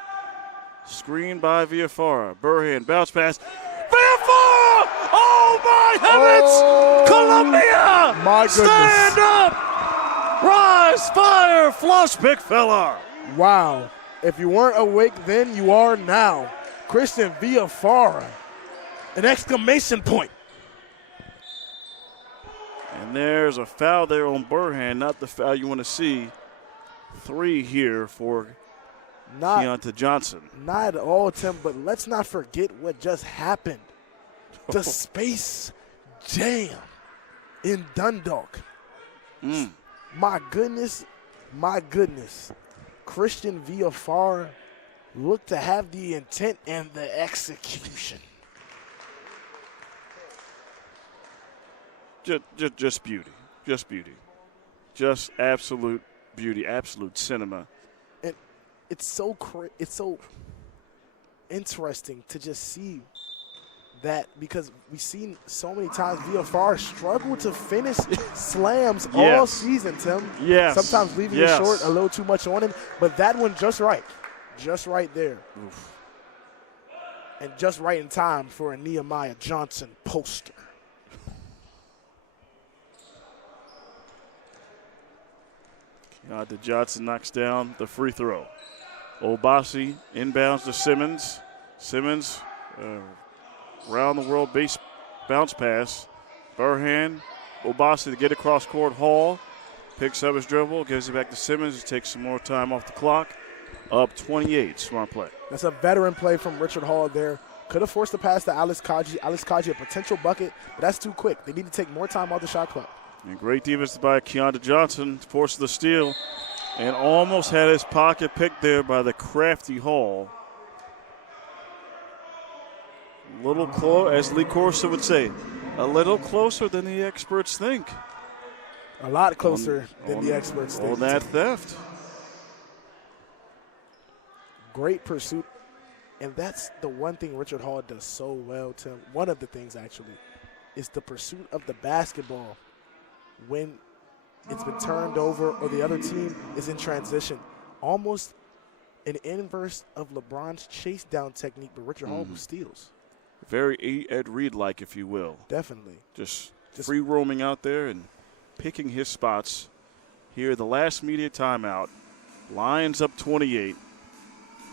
Screen by Villafara. Burhan, bounce pass. Villafara! Oh, my heavens! Oh, Columbia! my goodness. Stand up! Rise, fire, flush, big fella. Wow. If you weren't awake then, you are now. Christian Villafara. An exclamation point. And there's a foul there on Burhan, not the foul you want to see. 3 here for Keontae Johnson. Not at all, Tim, but let's not forget what just happened. The Space Jam in Dundalk. My goodness, my goodness. Christian Villafara looked to have the intent and the execution. Just beauty. Just beauty. Just absolute beauty, absolute cinema. And it's so interesting to just see that, because we've seen so many times Villafara struggle to finish slams all season, Tim. Yes. Sometimes leaving it short, a little too much on him, but that one just right there. Oof. And just right in time for a Nehemiah Johnson poster. Keontae Johnson knocks down the free throw. Obasi inbounds to Simmons. Simmons, round the world base bounce pass. Burhan, Obasi to get across court. Hall picks up his dribble, gives it back to Simmons. He takes some more time off the clock. Up 28, smart play. That's a veteran play from Richard Hall there. Could have forced the pass to Alex Kaji. Alex Kaji, a potential bucket, but that's too quick. They need to take more time off the shot clock. And great defense by Keontae Johnson, forced the steal, and almost had his pocket picked there by the crafty Hall. A little close, as Lee Corso would say, a little closer than the experts think. A lot closer than the experts think. On that theft. Great pursuit. And that's the one thing Richard Hall does so well, Tim. One of the things, actually, is the pursuit of the basketball when it's been turned over or the other team is in transition. Almost an inverse of LeBron's chase down technique, but Richard Hall steals. Very Ed Reed-like, if you will. Definitely. Just free roaming out there and picking his spots. Here, the last media timeout. Lions up 28,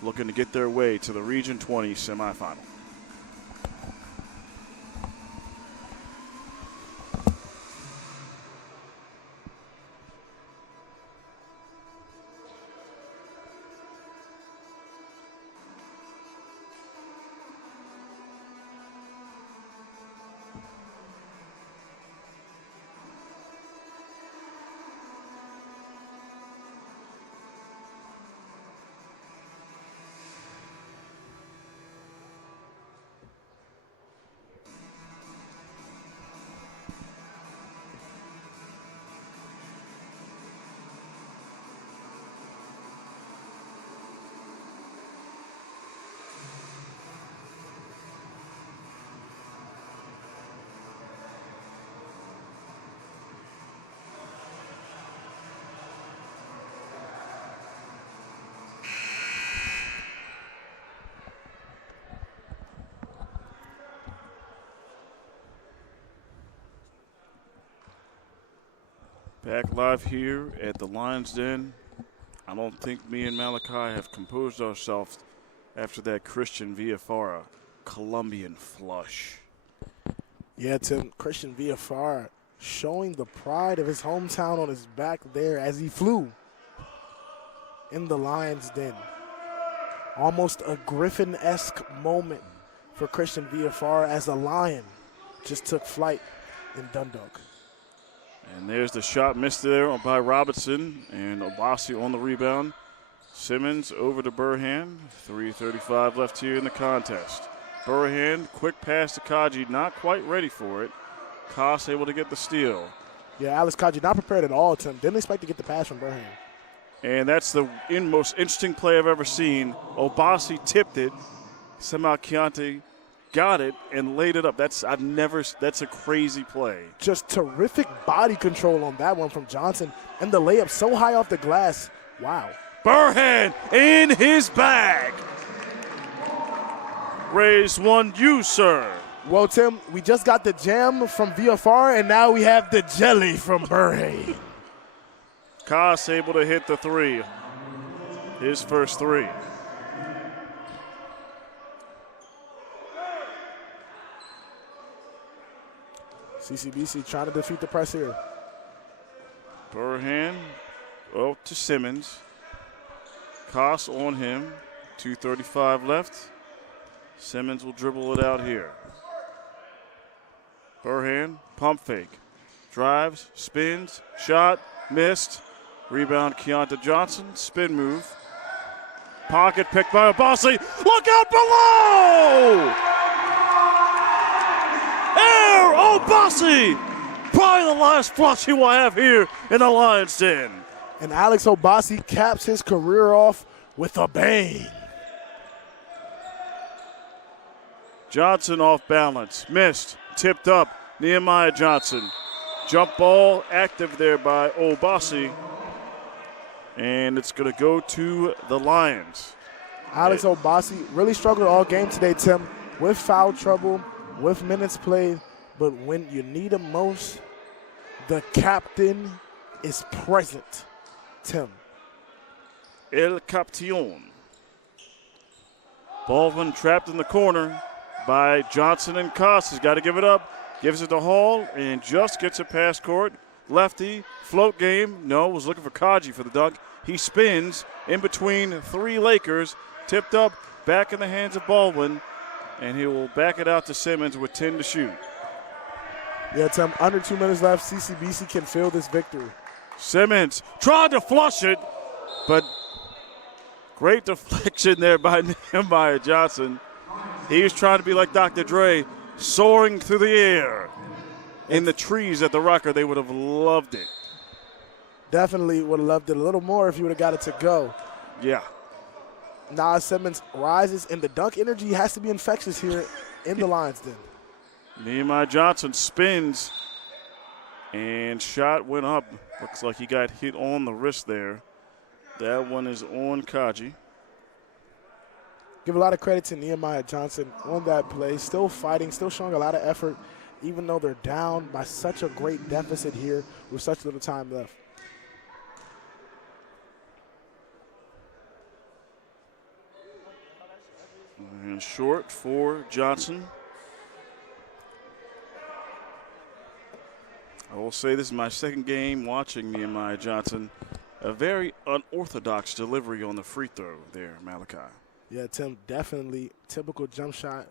looking to get their way to the Region 20 semifinal. Back live here at the Lions Den. I don't think me and Malachi have composed ourselves after that Christian Villafara Colombian flush. Yeah, Tim, Christian Villafara showing the pride of his hometown on his back there as he flew in the Lions Den. Almost a Griffin-esque moment for Christian Villafara as a Lion just took flight in Dundalk. And there's the shot missed there by Robinson, and Obasi on the rebound. Simmons over to Burhan. 3:35 left here in the contest. Burhan, quick pass to Kaji, not quite ready for it. Koss able to get the steal. Yeah, Alex Kaji not prepared at all, Tim. Didn't expect to get the pass from Burhan. And that's the most interesting play I've ever seen. Obasi tipped it. Somehow Keontae got it and laid it up. That's a crazy play. Just terrific body control on that one from Johnson. And the layup so high off the glass. Wow. Burhan in his bag. Raise one, you, sir. Well, Tim, we just got the jam from Villafara, and now we have the jelly from Burhan. Koss able to hit the three. His first three. CCBC trying to defeat the press here. Burhan to Simmons. Koss on him. 2:35 left. Simmons will dribble it out here. Burhan, pump fake. Drives, spins, shot, missed. Rebound, Keontae Johnson. Spin move. Pocket picked by Obasi. Look out below! Air Obasi! Probably the last flush he will have here in the Lions Den. And Alex Obasi caps his career off with a bang. Johnson off balance. Missed. Tipped up. Nehemiah Johnson. Jump ball active there by Obasi. And it's going to go to the Lions. Alex Obasi really struggled all game today, Tim, with foul trouble, with minutes played. But when you need him most, the captain is present, Tim. El Capitón. Baldwin trapped in the corner by Johnson and Koss. He's got to give it up. Gives it to Hall and just gets it past court. Lefty, float game. No, was looking for Kaji for the dunk. He spins in between three Lakers. Tipped up, back in the hands of Baldwin. And he will back it out to Simmons with 10 to shoot. Yeah, Tim, under 2 minutes left. CCBC can feel this victory. Simmons tried to flush it, but great deflection there by Nehemiah Johnson. He was trying to be like Dr. Dre, soaring through the air. In the trees at the Rocker, they would have loved it. Definitely would have loved it a little more if you would have got it to go. Yeah. Now Simmons rises, and the dunk energy has to be infectious here in the Lions Den. Nehemiah Johnson spins, and shot went up. Looks like he got hit on the wrist there. That one is on Kaji. Give a lot of credit to Nehemiah Johnson on that play. Still fighting, still showing a lot of effort, even though they're down by such a great deficit here with such little time left. And short for Johnson. I will say this is my second game watching Nehemiah Johnson. A very unorthodox delivery on the free throw there, Malachi. Yeah, Tim, definitely typical jump shot.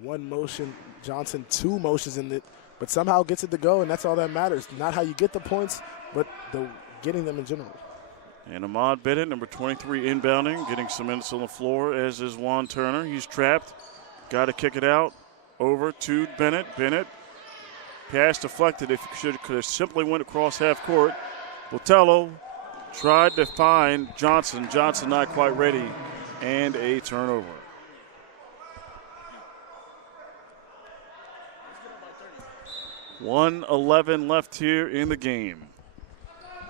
One motion, Johnson, two motions in it, but somehow gets it to go, and that's all that matters. Not how you get the points, but getting them in general. And Ahmad Bennett, number 23, inbounding, getting some minutes on the floor, as is Juan Turner. He's trapped. Got to kick it out over to Bennett. Bennett, pass deflected. If could have simply went across half court. Botello tried to find Johnson. Johnson not quite ready, and a turnover. .111 left here in the game.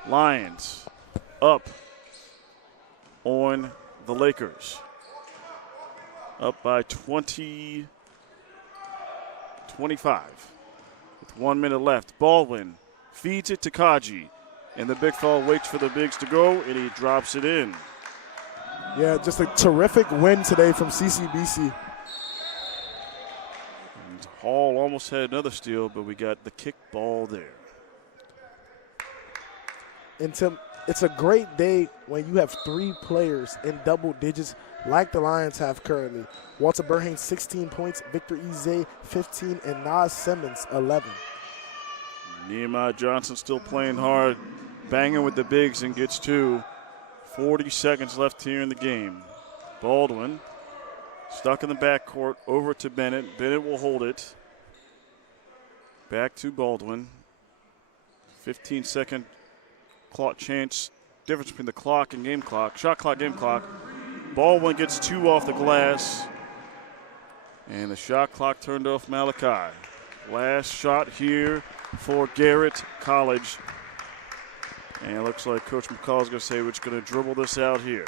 Lions up on the Lakers. Up by 25. With 1 minute left. Baldwin feeds it to Kaji. And the big fella waits for the bigs to go, and he drops it in. Yeah, just a terrific win today from CCBC. And Hall almost had another steal, but we got the kick ball there. And Tim, it's a great day when you have three players in double digits like the Lions have currently. Walter Burhane, 16 points, Victor Eze, 15, and Nas Simmons, 11. Nehemiah Johnson still playing hard, banging with the bigs and gets two. 40 seconds left here in the game. Baldwin stuck in the backcourt, over to Bennett. Bennett will hold it. Back to Baldwin. 15-second clock change, difference between the clock and game clock. Shot clock, game clock. Baldwin gets two off the glass. And the shot clock turned off Malachi. Last shot here for Garrett College. And it looks like Coach McCall is going to say we're just going to dribble this out here.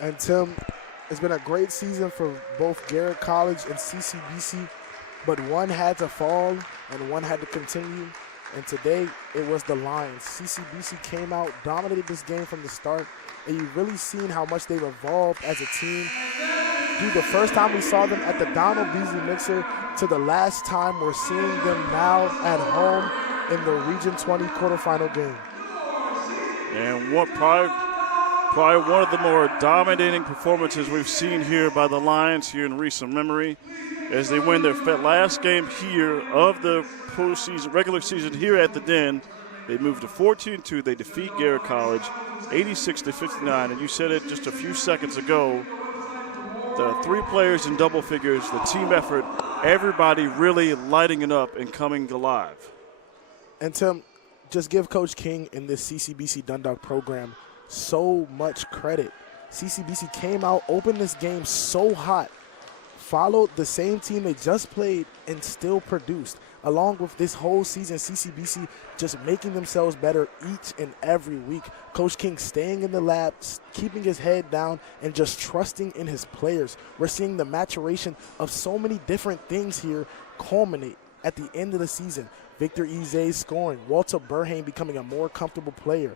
And Tim, it's been a great season for both Garrett College and CCBC, but one had to fall and one had to continue. And today it was the Lions. CCBC came out, dominated this game from the start, and you've really seen how much they've evolved as a team. Dude, the first time we saw them at the Donald Beasley Mixer to the last time we're seeing them now at home in the Region 20 quarterfinal game. And what probably one of the more dominating performances we've seen here by the Lions here in recent memory, as they win their last game here of the postseason, regular season here at the Den. They move to 14-2. They defeat Garrett College 86-59. And you said it just a few seconds ago, the three players in double figures, the team effort, everybody really lighting it up and coming alive. And Tim, just give Coach King and this CCBC Dundalk program so much credit. CCBC came out, opened this game so hot, followed the same team they just played, and still produced. Along with this whole season, CCBC just making themselves better each and every week. Coach King staying in the lab, keeping his head down, and just trusting in his players. We're seeing the maturation of so many different things here culminate at the end of the season. Victor Eze scoring, Walter Burhane becoming a more comfortable player,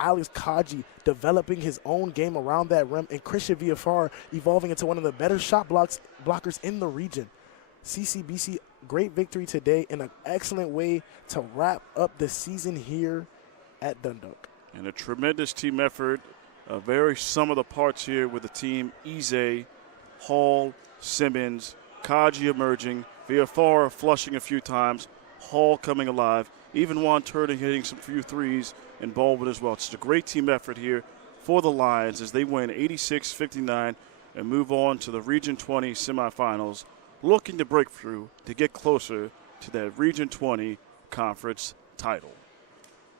Alex Kaji developing his own game around that rim, and Christian Villafar evolving into one of the better shot blockers in the region. CCBC, great victory today and an excellent way to wrap up the season here at Dundalk. And a tremendous team effort, a very sum of the parts here with the team. Eze, Hall, Simmons, Kaji emerging, Villafar flushing a few times, Hall coming alive, even Juan Turner hitting some few threes, and Baldwin as well. It's a great team effort here for the Lions as they win 86-59 and move on to the Region 20 semifinals, looking to break through to get closer to that Region 20 conference title.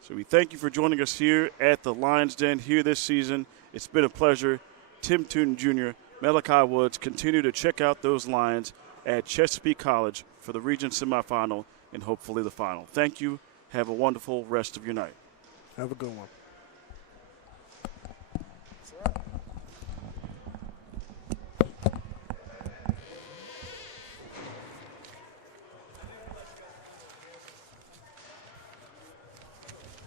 So we thank you for joining us here at the Lions Den here this season. It's been a pleasure. Tim Tootin Jr., Malachi Woods, continue to check out those Lions at Chesapeake College for the region semifinal and hopefully the final. Thank you. Have a wonderful rest of your night. Have a good one.